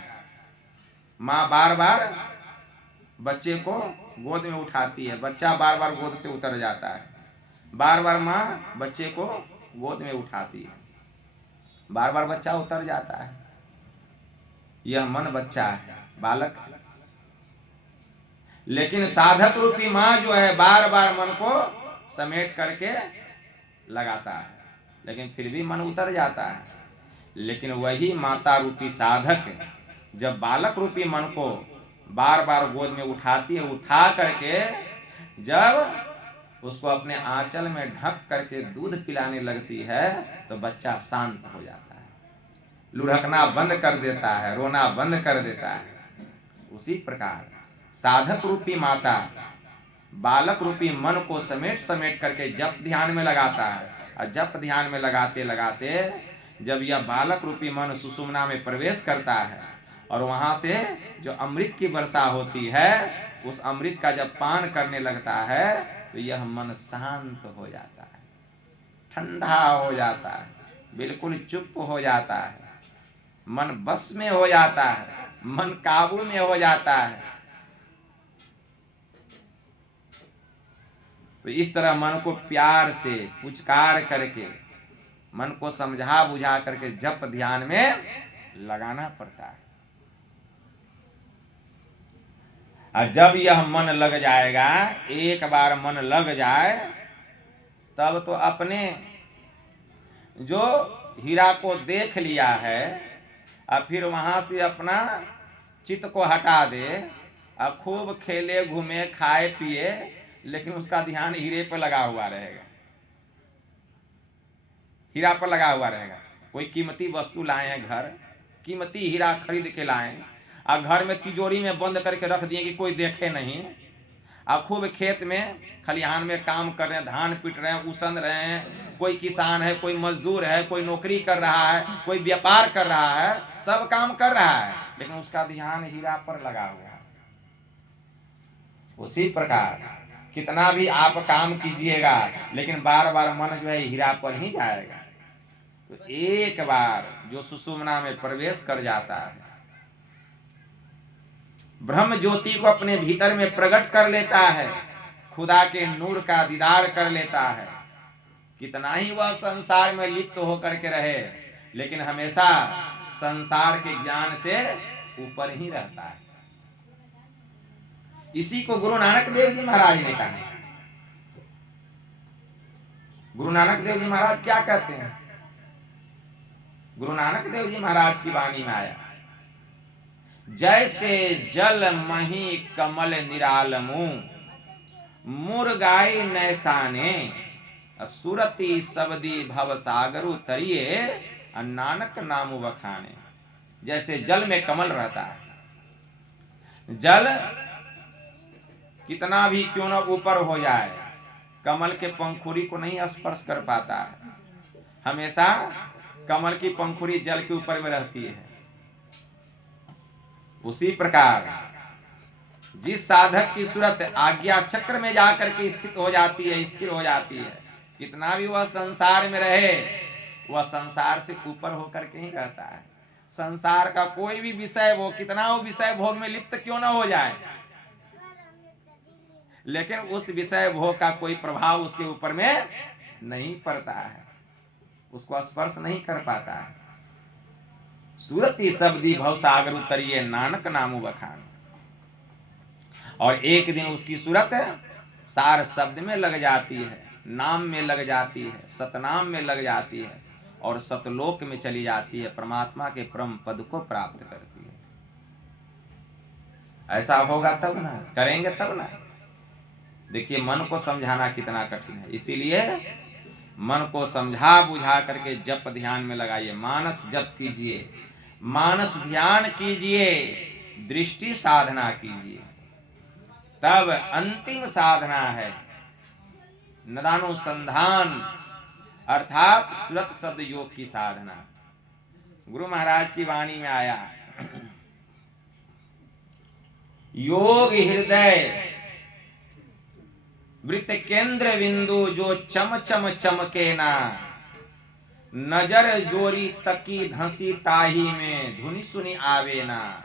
माँ बार बार बच्चे को गोद में उठाती है, बच्चा बार बार गोद से उतर जाता है। बार बार माँ बच्चे को गोद में उठाती है, बार बार बच्चा उतर जाता है। यह मन बच्चा है, बालक है। लेकिन साधक रूपी माँ जो है बार बार मन को समेट करके लगाता है, लेकिन फिर भी मन उतर जाता है। लेकिन वही माता रूपी साधक जब बालक रूपी मन को बार बार गोद में उठाती है, उठा करके जब उसको अपने आंचल में ढक करके दूध पिलाने लगती है तो बच्चा शांत हो जाता है, लुढ़कना बंद कर देता है, रोना बंद कर देता है। उसी प्रकार साधक रूपी माता बालक रूपी मन को समेट समेट करके जप ध्यान में लगाता है। और जप ध्यान में लगाते लगाते जब यह बालक रूपी मन सुषुम्ना में प्रवेश करता है और वहां से जो अमृत की वर्षा होती है, उस अमृत का जब पान करने लगता है तो यह मन शांत हो जाता है, ठंडा हो जाता है, बिल्कुल चुप हो जाता है, मन बस में हो जाता है, मन काबू में हो जाता है। तो इस तरह मन को प्यार से पुचकार करके, मन को समझा बुझा करके जप ध्यान में लगाना पड़ता है। और जब यह मन लग जाएगा, एक बार मन लग जाए, तब तो अपने जो हीरा को देख लिया है और फिर वहां से अपना चित्त को हटा दे और खूब खेले घूमे खाए पिए, लेकिन उसका ध्यान हीरे पर लगा हुआ रहेगा, हीरा पर लगा हुआ रहेगा। कोई कीमती वस्तु लाए हैं घर, कीमती हीरा खरीद के लाए और घर में तिजोरी में बंद करके रख दिए कि कोई देखे नहीं, और खूब खेत में खलिहान में काम कर रहे हैं, धान पीट रहे हैं, उसन रहे हैं, कोई किसान है, कोई मजदूर है, कोई नौकरी कर रहा है, कोई व्यापार कर रहा है, सब काम कर रहा है, लेकिन उसका ध्यान हीरा पर लगा हुआ है। उसी प्रकार कितना भी आप काम कीजिएगा, लेकिन बार बार मन जो है हीरा पर ही जाएगा। तो एक बार जो सुषुम्ना में प्रवेश कर जाता है, ब्रह्म ज्योति को अपने भीतर में प्रकट कर लेता है, खुदा के नूर का दीदार कर लेता है, कितना ही वह संसार में लिप्त होकर के रहे, लेकिन हमेशा संसार के ज्ञान से ऊपर ही रहता है। इसी को गुरु नानक देव जी महाराज ने कहा। गुरु नानक देव जी महाराज क्या कहते हैं? गुरु नानक देव जी महाराज की वाणी में आया, जैसे जल मही कमल निरालमु, मुरगाई नैसाने, सुरति सबदी भव सागरु तरिए, नानक नाम बखाने। जैसे जल में कमल रहता है, जल कितना भी क्यों न ऊपर हो जाए, कमल के पंखुड़ी को नहीं स्पर्श कर पाता है, हमेशा कमल की पंखुड़ी जल के ऊपर में रहती है। उसी प्रकार जिस साधक की सूरत आज्ञा चक्र में जाकर के स्थित हो जाती है, स्थिर हो जाती है, कितना भी वह संसार में रहे, वह संसार से ऊपर होकर के ही रहता है। संसार का कोई भी विषय, वो कितना वो विषय भोग में लिप्त क्यों ना हो जाए, लेकिन उस विषय भोग का कोई प्रभाव उसके ऊपर में नहीं पड़ता है, उसको स्पर्श नहीं कर पाता है। सूरति शब्दी भव सागर उतरिए, नानक नामु बखान। और एक दिन उसकी सूरत सार शब्द में लग जाती है, नाम में लग जाती है, सतनाम में लग जाती है, और सतलोक में चली जाती है, परमात्मा के परम पद को प्राप्त करती है। ऐसा होगा तब ना, करेंगे तब ना। देखिए मन को समझाना कितना कठिन है, इसीलिए मन को समझा बुझा करके जप ध्यान में लगाइए, मानस जप कीजिए, मानस ध्यान कीजिए, दृष्टि साधना कीजिए, तब अंतिम साधना है नदानुसंधान, अर्थात सुरत शब्द योग की साधना। गुरु महाराज की वाणी में आया, योग हृदय वृत्त केंद्र बिंदु, जो चम चम चमके ना, नजर जोरी तकी धंसी ताही में, धुनी सुनी आवे ना,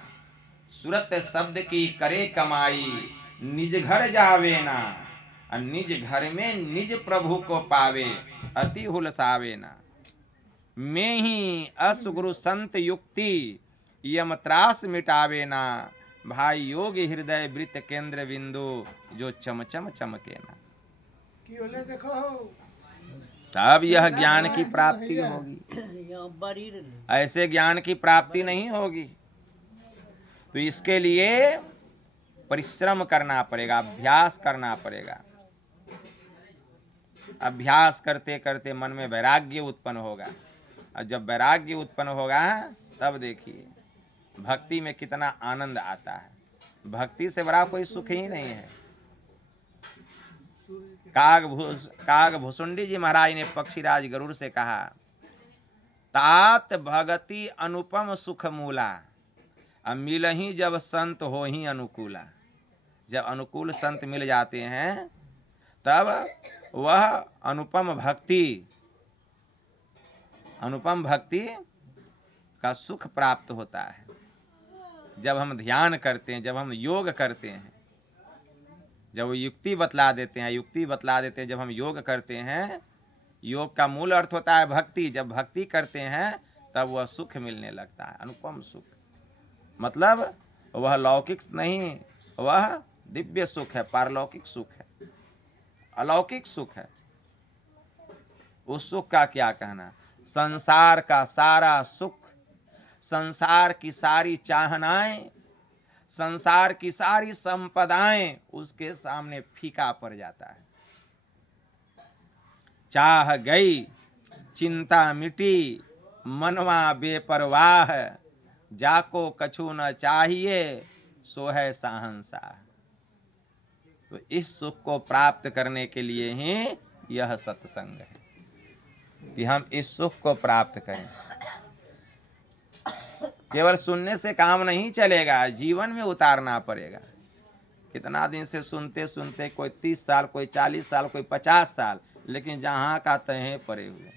सूरत शब्द की करे कमाई, निज घर जावे ना, निज घर में निज प्रभु को पावे, अति हुलसावे ना। में ही अस गुरु संत युक्ति, यम त्रास मिटावे ना, भाई योग हृदय वृत्त केंद्र बिंदु, जो चमचम चमके ना। तब यह ज्ञान की प्राप्ति होगी, ऐसे ज्ञान की प्राप्ति नहीं होगी। तो इसके लिए परिश्रम करना पड़ेगा, अभ्यास करना पड़ेगा। अभ्यास करते करते मन में वैराग्य उत्पन्न होगा, और जब वैराग्य उत्पन्न होगा तब देखिए भक्ति में कितना आनंद आता है। भक्ति से बड़ा कोई सुख ही नहीं है। काग भुसुंडी जी महाराज ने पक्षीराज गरुड़ से कहा, तात भगति अनुपम सुख मूला, मिलही जब संत हो ही अनुकूला। जब अनुकूल संत मिल जाते हैं तब वह अनुपम भक्ति का सुख प्राप्त होता है। जब हम ध्यान करते हैं, जब हम योग करते हैं, जब वो युक्ति बतला देते हैं, जब हम योग करते हैं, योग का मूल अर्थ होता है भक्ति। जब भक्ति करते हैं तब वह सुख मिलने लगता है, अनुपम सुख। मतलब वह लौकिक नहीं, वह दिव्य सुख है, पारलौकिक सुख है, अलौकिक सुख है। उस सुख का क्या कहना। संसार का सारा सुख, संसार की सारी चाहनाएं, संसार की सारी संपदाएं उसके सामने फीका पड़ जाता है। चाह गई, चिंता मिटी, मनवा बेपरवाह, जाको कछु न चाहिए, सो है शाहंशाह। तो इस सुख को प्राप्त करने के लिए ही यह सत्संग है कि हम इस सुख को प्राप्त करें। केवल सुनने से काम नहीं चलेगा, जीवन में उतारना पड़ेगा। कितना दिन से सुनते सुनते, कोई 30 साल, कोई 40 साल, कोई 50 साल, लेकिन जहां का तहें पड़े हुए।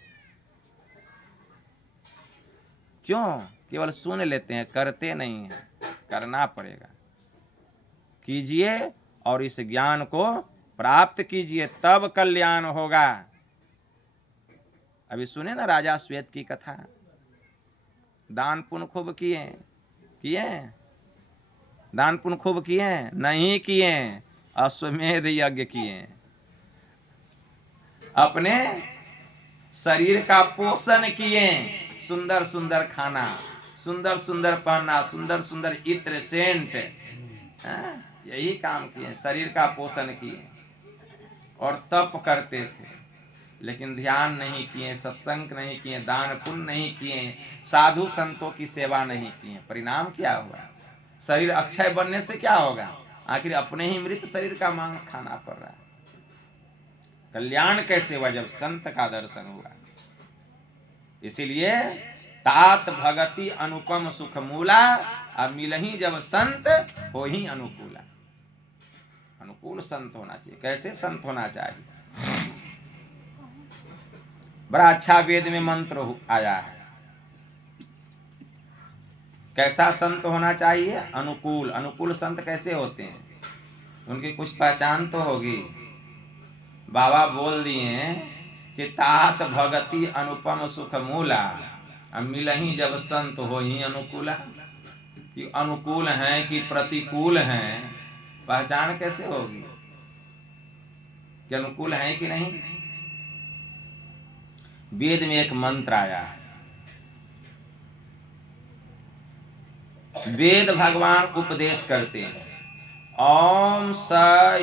क्यों? केवल सुन लेते हैं, करते नहीं हैं। करना पड़ेगा। कीजिए और इस ज्ञान को प्राप्त कीजिए, तब कल्याण होगा। अभी सुने ना राजा श्वेत की कथा। दान पुण्य खूब किए दान पुण्य खूब किए नहीं किए, अश्वमेध यज्ञ किए। अपने शरीर का पोषण किए, सुंदर सुंदर खाना, सुंदर सुंदर पहनना, सुंदर सुंदर इत्र सेंट, यही काम किए, शरीर का पोषण किए और तप करते थे। लेकिन ध्यान नहीं किए, सत्संग नहीं किए, दान पुण्य नहीं किए, साधु संतों की सेवा नहीं किए। परिणाम क्या हुआ? शरीर अक्षय बनने से क्या होगा? आखिर अपने ही मृत शरीर का मांस खाना पड़ रहा है। कल्याण कैसे हुआ? जब संत का दर्शन हुआ। इसीलिए तात भगति अनुपम सुख मूला, अब मिलही जब संत हो ही अनुकूला। अनुकूल संत होना चाहिए। कैसे संत होना चाहिए? बड़ा अच्छा वेद में मंत्र आया है। कैसा संत होना चाहिए? अनुकूल। अनुकूल संत कैसे होते हैं? उनकी कुछ पहचान तो होगी। बाबा बोल दिए कि तात भगति अनुपम सुख मूला, मिलही जब संत हो ही अनुकूला। कि अनुकूल हैं कि प्रतिकूल हैं, पहचान कैसे होगी कि अनुकूल हैं कि नहीं? वेद में एक मंत्र आया है। वेद भगवान उपदेश करते हैं, ओम स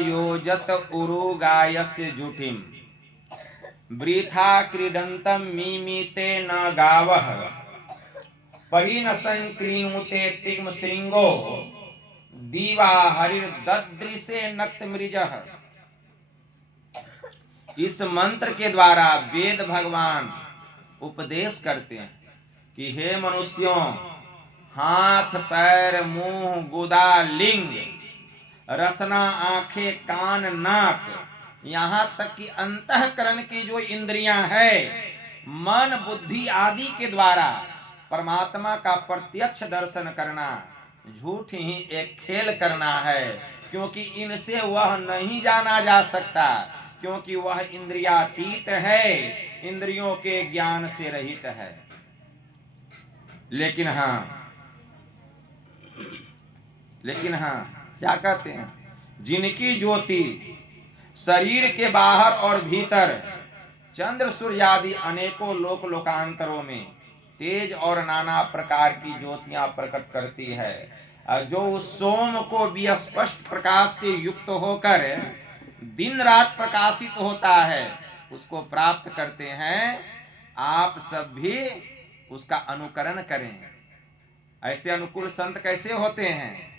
योजत उरुगायस्य जुटिम वृथा क्रीडंतम मीमीते न गावः परिन संक्रीणुते तिग्म श्रृंगो दीवा हरिर्ददृशे नक्त मृजः। इस मंत्र के द्वारा वेद भगवान उपदेश करते हैं कि हे मनुष्यों, हाथ पैर मुंह गुदा लिंग रसना आंखें कान नाक, यहाँ तक कि अंतःकरण की जो इंद्रियां है, मन बुद्धि आदि के द्वारा परमात्मा का प्रत्यक्ष दर्शन करना झूठ ही एक खेल करना है। क्योंकि इनसे वह नहीं जाना जा सकता, क्योंकि वह इंद्रियातीत है, इंद्रियों के ज्ञान से रहित है। लेकिन हाँ क्या कहते हैं? जिनकी ज्योति शरीर के बाहर और भीतर चंद्र सूर्य आदि अनेकों लोक लोकांतरों में तेज और नाना प्रकार की ज्योतियां प्रकट करती है, जो उस सोम को भी स्पष्ट प्रकाश से युक्त होकर दिन रात प्रकाशित होता है, उसको प्राप्त करते हैं। आप सब भी उसका अनुकरण करें। ऐसे अनुकूल संत कैसे होते हैं?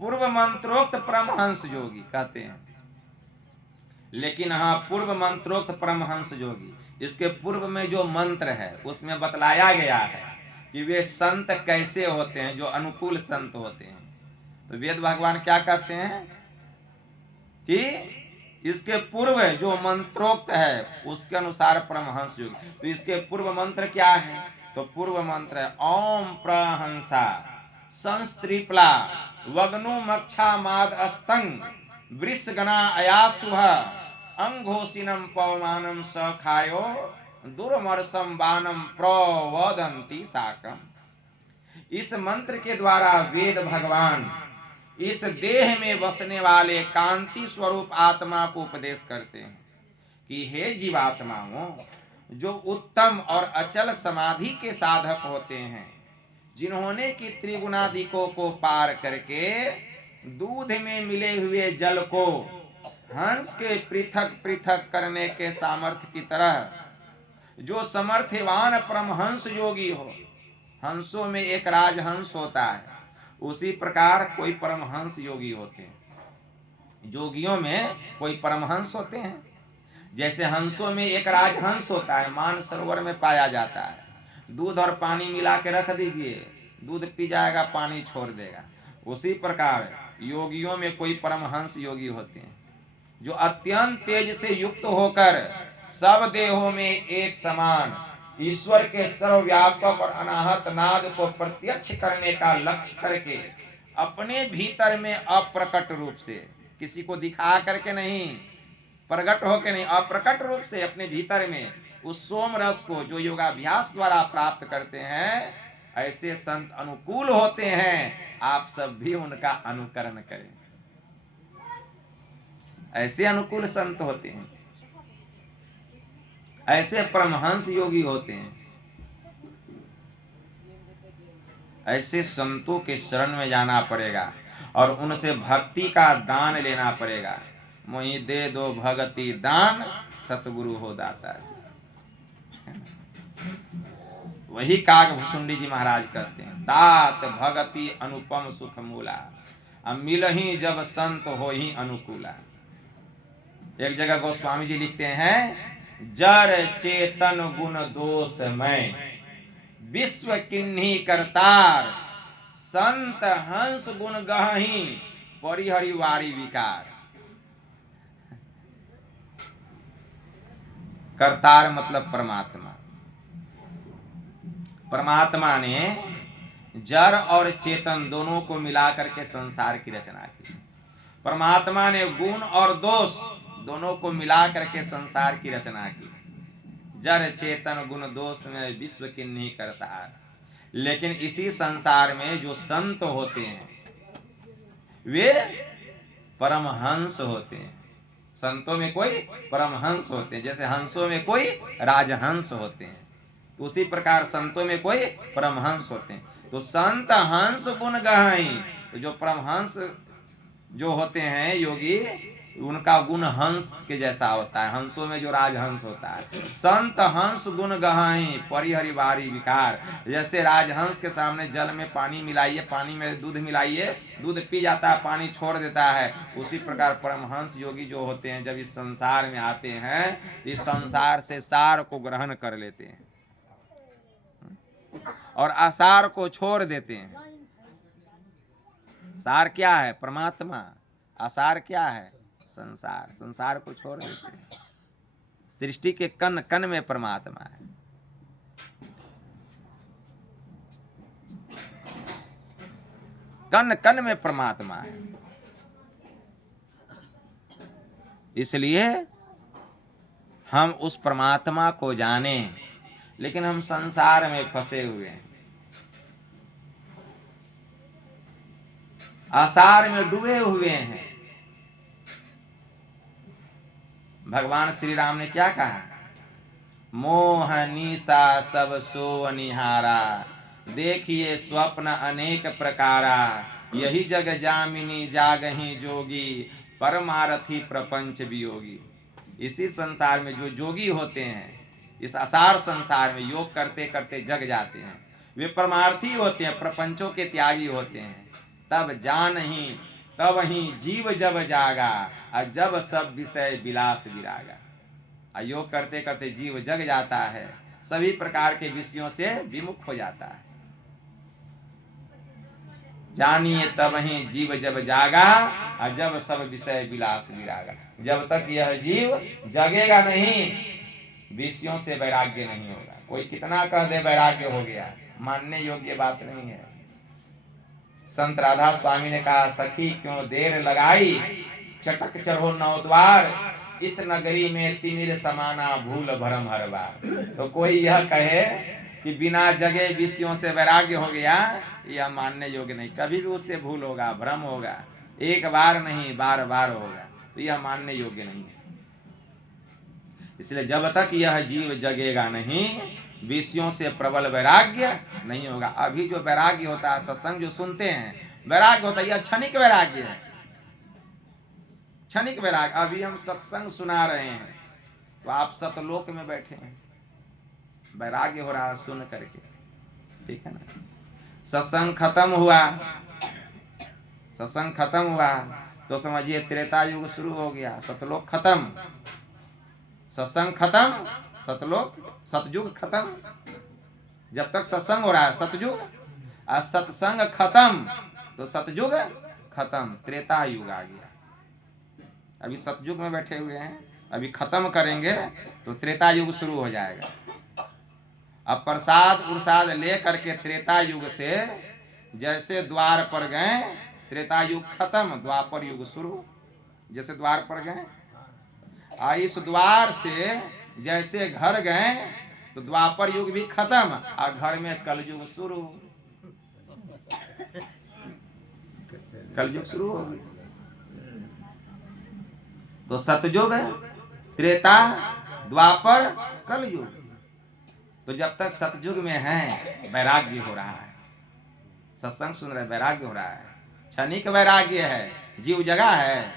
पूर्व मंत्रोक्त परमहंस योगी कहते हैं। लेकिन हाँ, पूर्व मंत्रोक्त परमहंस योगी, इसके पूर्व में जो मंत्र है उसमें बतलाया गया है कि वे संत कैसे होते हैं, जो अनुकूल संत होते हैं। तो वेद भगवान क्या कहते हैं कि इसके पूर्व जो मंत्रोक्त है उसके अनुसार परमहंस योगी। तो इसके पूर्व मंत्र क्या है? तो पूर्व मंत्र है ओम प्रहंसा संस्त्रिपला वग्नु मक्षा माद अस्तंग वृषगणा अयासुह अंघोषिनम पवमानम सखायो दुर्मर्षम बाणम प्रवदंती साकम। इस मंत्र के द्वारा वेद भगवान इस देह में बसने वाले कांति स्वरूप आत्मा को उपदेश करते हैं कि हे जीवात्माओं, जो उत्तम और अचल समाधि के साधक होते हैं, जिन्होंने कि त्रिगुणादिकों को पार करके दूध में मिले हुए जल को हंस के पृथक पृथक करने के सामर्थ्य की तरह जो समर्थवान परमहंस योगी हो, हंसों में एक राजहंस होता है, उसी प्रकार कोई परमहंस योगी होते हैं। जोगियों में कोई परमहंस होते हैं, जैसे हंसों में एक राजहंस होता है, मानसरोवर में पाया जाता है। दूध और पानी मिला के रख दीजिए, दूध पी जाएगा, पानी छोड़ देगा। उसी प्रकार योगियों में कोई परमहंस योगी होते हैं जो अत्यंत तेज से युक्त होकर सब देहों में एक समान ईश्वर के सर्वव्यापक और अनाहत नाद को प्रत्यक्ष करने का लक्ष्य करके अपने भीतर में अप्रकट रूप से, किसी को दिखा करके नहीं, प्रकट होकर नहीं, अप्रकट रूप से अपने भीतर में उस सोम रस को जो योगाभ्यास द्वारा प्राप्त करते हैं, ऐसे संत अनुकूल होते हैं। आप सब भी उनका अनुकरण करें। ऐसे अनुकूल संत होते हैं, ऐसे परमहंस योगी होते हैं। ऐसे संतों के शरण में जाना पड़ेगा और उनसे भक्ति का दान लेना पड़ेगा। मोहि दे दो भगति दान, सतगुरु हो दाता जी। वही कागभूषुंडी जी महाराज कहते हैं, तात भगति अनुपम सुख मूला, अब मिलही जब संत हो ही अनुकूला। एक जगह गोस्वामी जी लिखते हैं, जर चेतन गुण दोष में विश्व किन्ही करतार, संत हंस गुण गहही परिहरि वारी विकार। करतार मतलब परमात्मा। परमात्मा ने जड़ और चेतन दोनों को मिलाकर के संसार की रचना की। परमात्मा ने गुण और दोष दोनों को मिलाकर के संसार की रचना की। जड़ चेतन गुण दोष में विश्व किन्ही करतार। लेकिन इसी संसार में जो संत होते हैं वे परमहंस होते हैं। संतों में कोई परमहंस होते हैं, जैसे हंसों में कोई राजहंस होते हैं, उसी प्रकार संतों में कोई परमहंस होते हैं। तो संत हंस गुण गहाई, तो जो परमहंस जो होते हैं योगी, उनका गुण हंस के जैसा होता है। हंसों में जो राजहंस होता है, संत हंस गुण गहाई परिहरि वारी विकार। जैसे राजहंस के सामने जल में पानी मिलाइए, पानी में दूध मिलाइए, दूध पी जाता है, पानी छोड़ देता है। उसी प्रकार परमहंस योगी जो होते हैं, जब इस संसार में आते हैं, इस संसार से सार को ग्रहण कर लेते हैं और आसार को छोड़ देते हैं। सार क्या है? परमात्मा। आसार क्या है? संसार। संसार को छोड़ देते हैं। सृष्टि के कण कण में परमात्मा है। कण कण में परमात्मा है। इसलिए हम उस परमात्मा को जाने, लेकिन हम संसार में फंसे हुए हैं, आसार में डूबे हुए हैं। भगवान श्री राम ने क्या कहा? मोह निशा सब सो निहारा, देखिए स्वप्न अनेक प्रकारा, यही जग जामिनी जागही जोगी, परमारथी प्रपंच वियोगी। इसी संसार में जो जोगी होते हैं, इस आसार संसार में योग करते करते जग जाते हैं, वे परमार्थी होते हैं, प्रपंचों के त्यागी होते हैं। तब जानही तब ही जीव जब जागा, और जब सब विषय विलास विरागा। योग करते करते जीव जग जाता है, सभी प्रकार के विषयों से विमुख हो जाता है। जानिए तब ही जीव जब जागा, और जब सब विषय विलास विरागा। जब तक यह जीव जगेगा नहीं, विषयों से वैराग्य नहीं होगा। कोई कितना कह दे वैराग्य हो गया, मानने योग्य बात नहीं है। संत राधा स्वामी ने कहा, सखी क्यों देर लगाई, चटक चढ़ो नौ द्वार, इस नगरी में तिमिर समाना भूल भरम हर बार। तो कोई यह कहे कि बिना जगे विषयों से वैराग्य हो गया, यह मानने योग्य नहीं। कभी भी उससे भूल होगा, भ्रम होगा, एक बार नहीं बार बार होगा, तो यह मानने योग्य नहीं है। इसलिए जब तक यह जीव जगेगा नहीं, विषयों से प्रबल वैराग्य नहीं होगा। अभी जो वैराग्य होता है, सत्संग जो सुनते हैं, वैराग्य होता है, यह क्षणिक वैराग्य है, क्षणिक वैराग्य। अभी हम सत्संग सुना रहे हैं तो आप सतलोक में बैठे हैं, वैराग्य हो रहा है सुन करके, ठीक है ना। सत्संग खत्म हुआ, सत्संग खत्म हुआ तो समझिए त्रेता युग शुरू हो गया, सतलोक खत्म, सत्संग खत्म, सतयुग खत्म। जब तक सत्संग हो रहा है सतयुग, और सत्संग खत्म तो सतयुग खत्म, त्रेता युग आ गया। अभी सतयुग में बैठे हुए हैं, अभी खत्म करेंगे तो त्रेता युग शुरू हो जाएगा। अब प्रसाद उरसाद ले करके त्रेता युग से जैसे द्वार पर गए, त्रेता युग खत्म, द्वापर युग शुरू। जैसे द्वार पर गए, इस द्वार से जैसे घर गए तो द्वापर युग भी खत्म, और घर में कलयुग शुरू, कलयुग शुरू हो गया। तो सतयुग, त्रेता, द्वापर, कलयुग। तो जब तक सतयुग में है वैराग्य हो रहा है, सत्संग सुन रहे वैराग्य हो रहा है, क्षणिक वैराग्य है, जीव जगा है,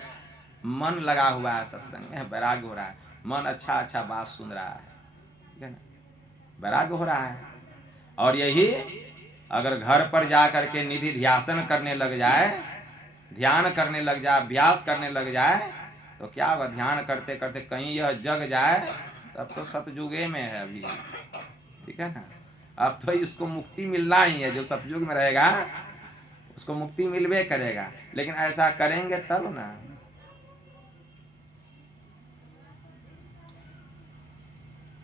मन लगा हुआ है सत्संग में, वैराग्य हो रहा है, मन अच्छा अच्छा बात सुन रहा है, ठीक है ना, वैराग्य हो रहा है। और यही अगर घर पर जा करके निधि ध्यासन करने लग जाए, ध्यान करने लग जाए, अभ्यास करने लग जाए, तो क्या होगा, ध्यान करते करते कहीं यह जग जाए, तब तो सतयुगे में है अभी, ठीक है ना। अब तो इसको मुक्ति मिलना ही है, जो सतयुग में रहेगा उसको मुक्ति मिलवे करेगा, लेकिन ऐसा करेंगे तब ना।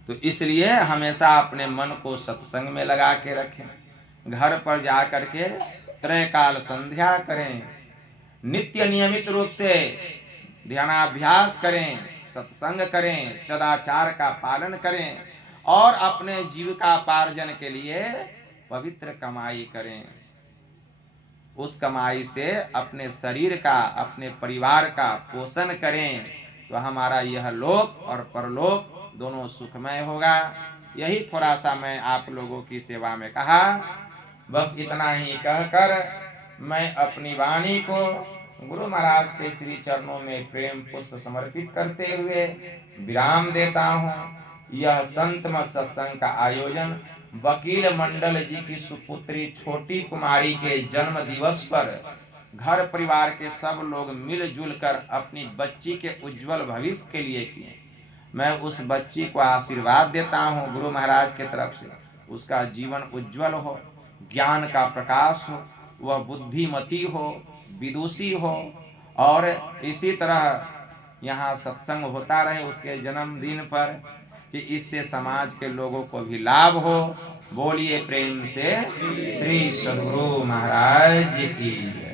तो इसलिए हमेशा अपने मन को सत्संग में लगा के रखें, घर पर जा करके त्रैकाल संध्या करें, नित्य नियमित रूप से ध्यानाभ्यास करें, सत्संग करें, सदाचार का पालन करें, और अपने जीविकापार्जन के लिए पवित्र कमाई करें। उस कमाई से अपने शरीर का, अपने परिवार का पोषण करें, तो हमारा यह लोक और परलोक दोनों सुखमय होगा। यही थोड़ा सा मैं आप लोगों की सेवा में कहा। बस इतना ही कहकर मैं अपनी वाणी को गुरु महाराज के श्री चरणों में प्रेम पुष्प समर्पित करते हुए विराम देता हूँ। यह संत मत सत्संग का आयोजन वकील मंडल जी की सुपुत्री छोटी कुमारी के जन्म दिवस पर घर परिवार के सब लोग मिलजुल कर अपनी बच्ची के उज्जवल भविष्य के लिए किए। मैं उस बच्ची को आशीर्वाद देता हूँ गुरु महाराज के तरफ से, उसका जीवन उज्जवल हो, ज्ञान का प्रकाश हो, वह बुद्धिमती हो, विदुषी हो, और इसी तरह यहाँ सत्संग होता रहे उसके जन्मदिन पर, कि इससे समाज के लोगों को भी लाभ हो। बोलिए प्रेम से श्री सद्गुरु महाराज की।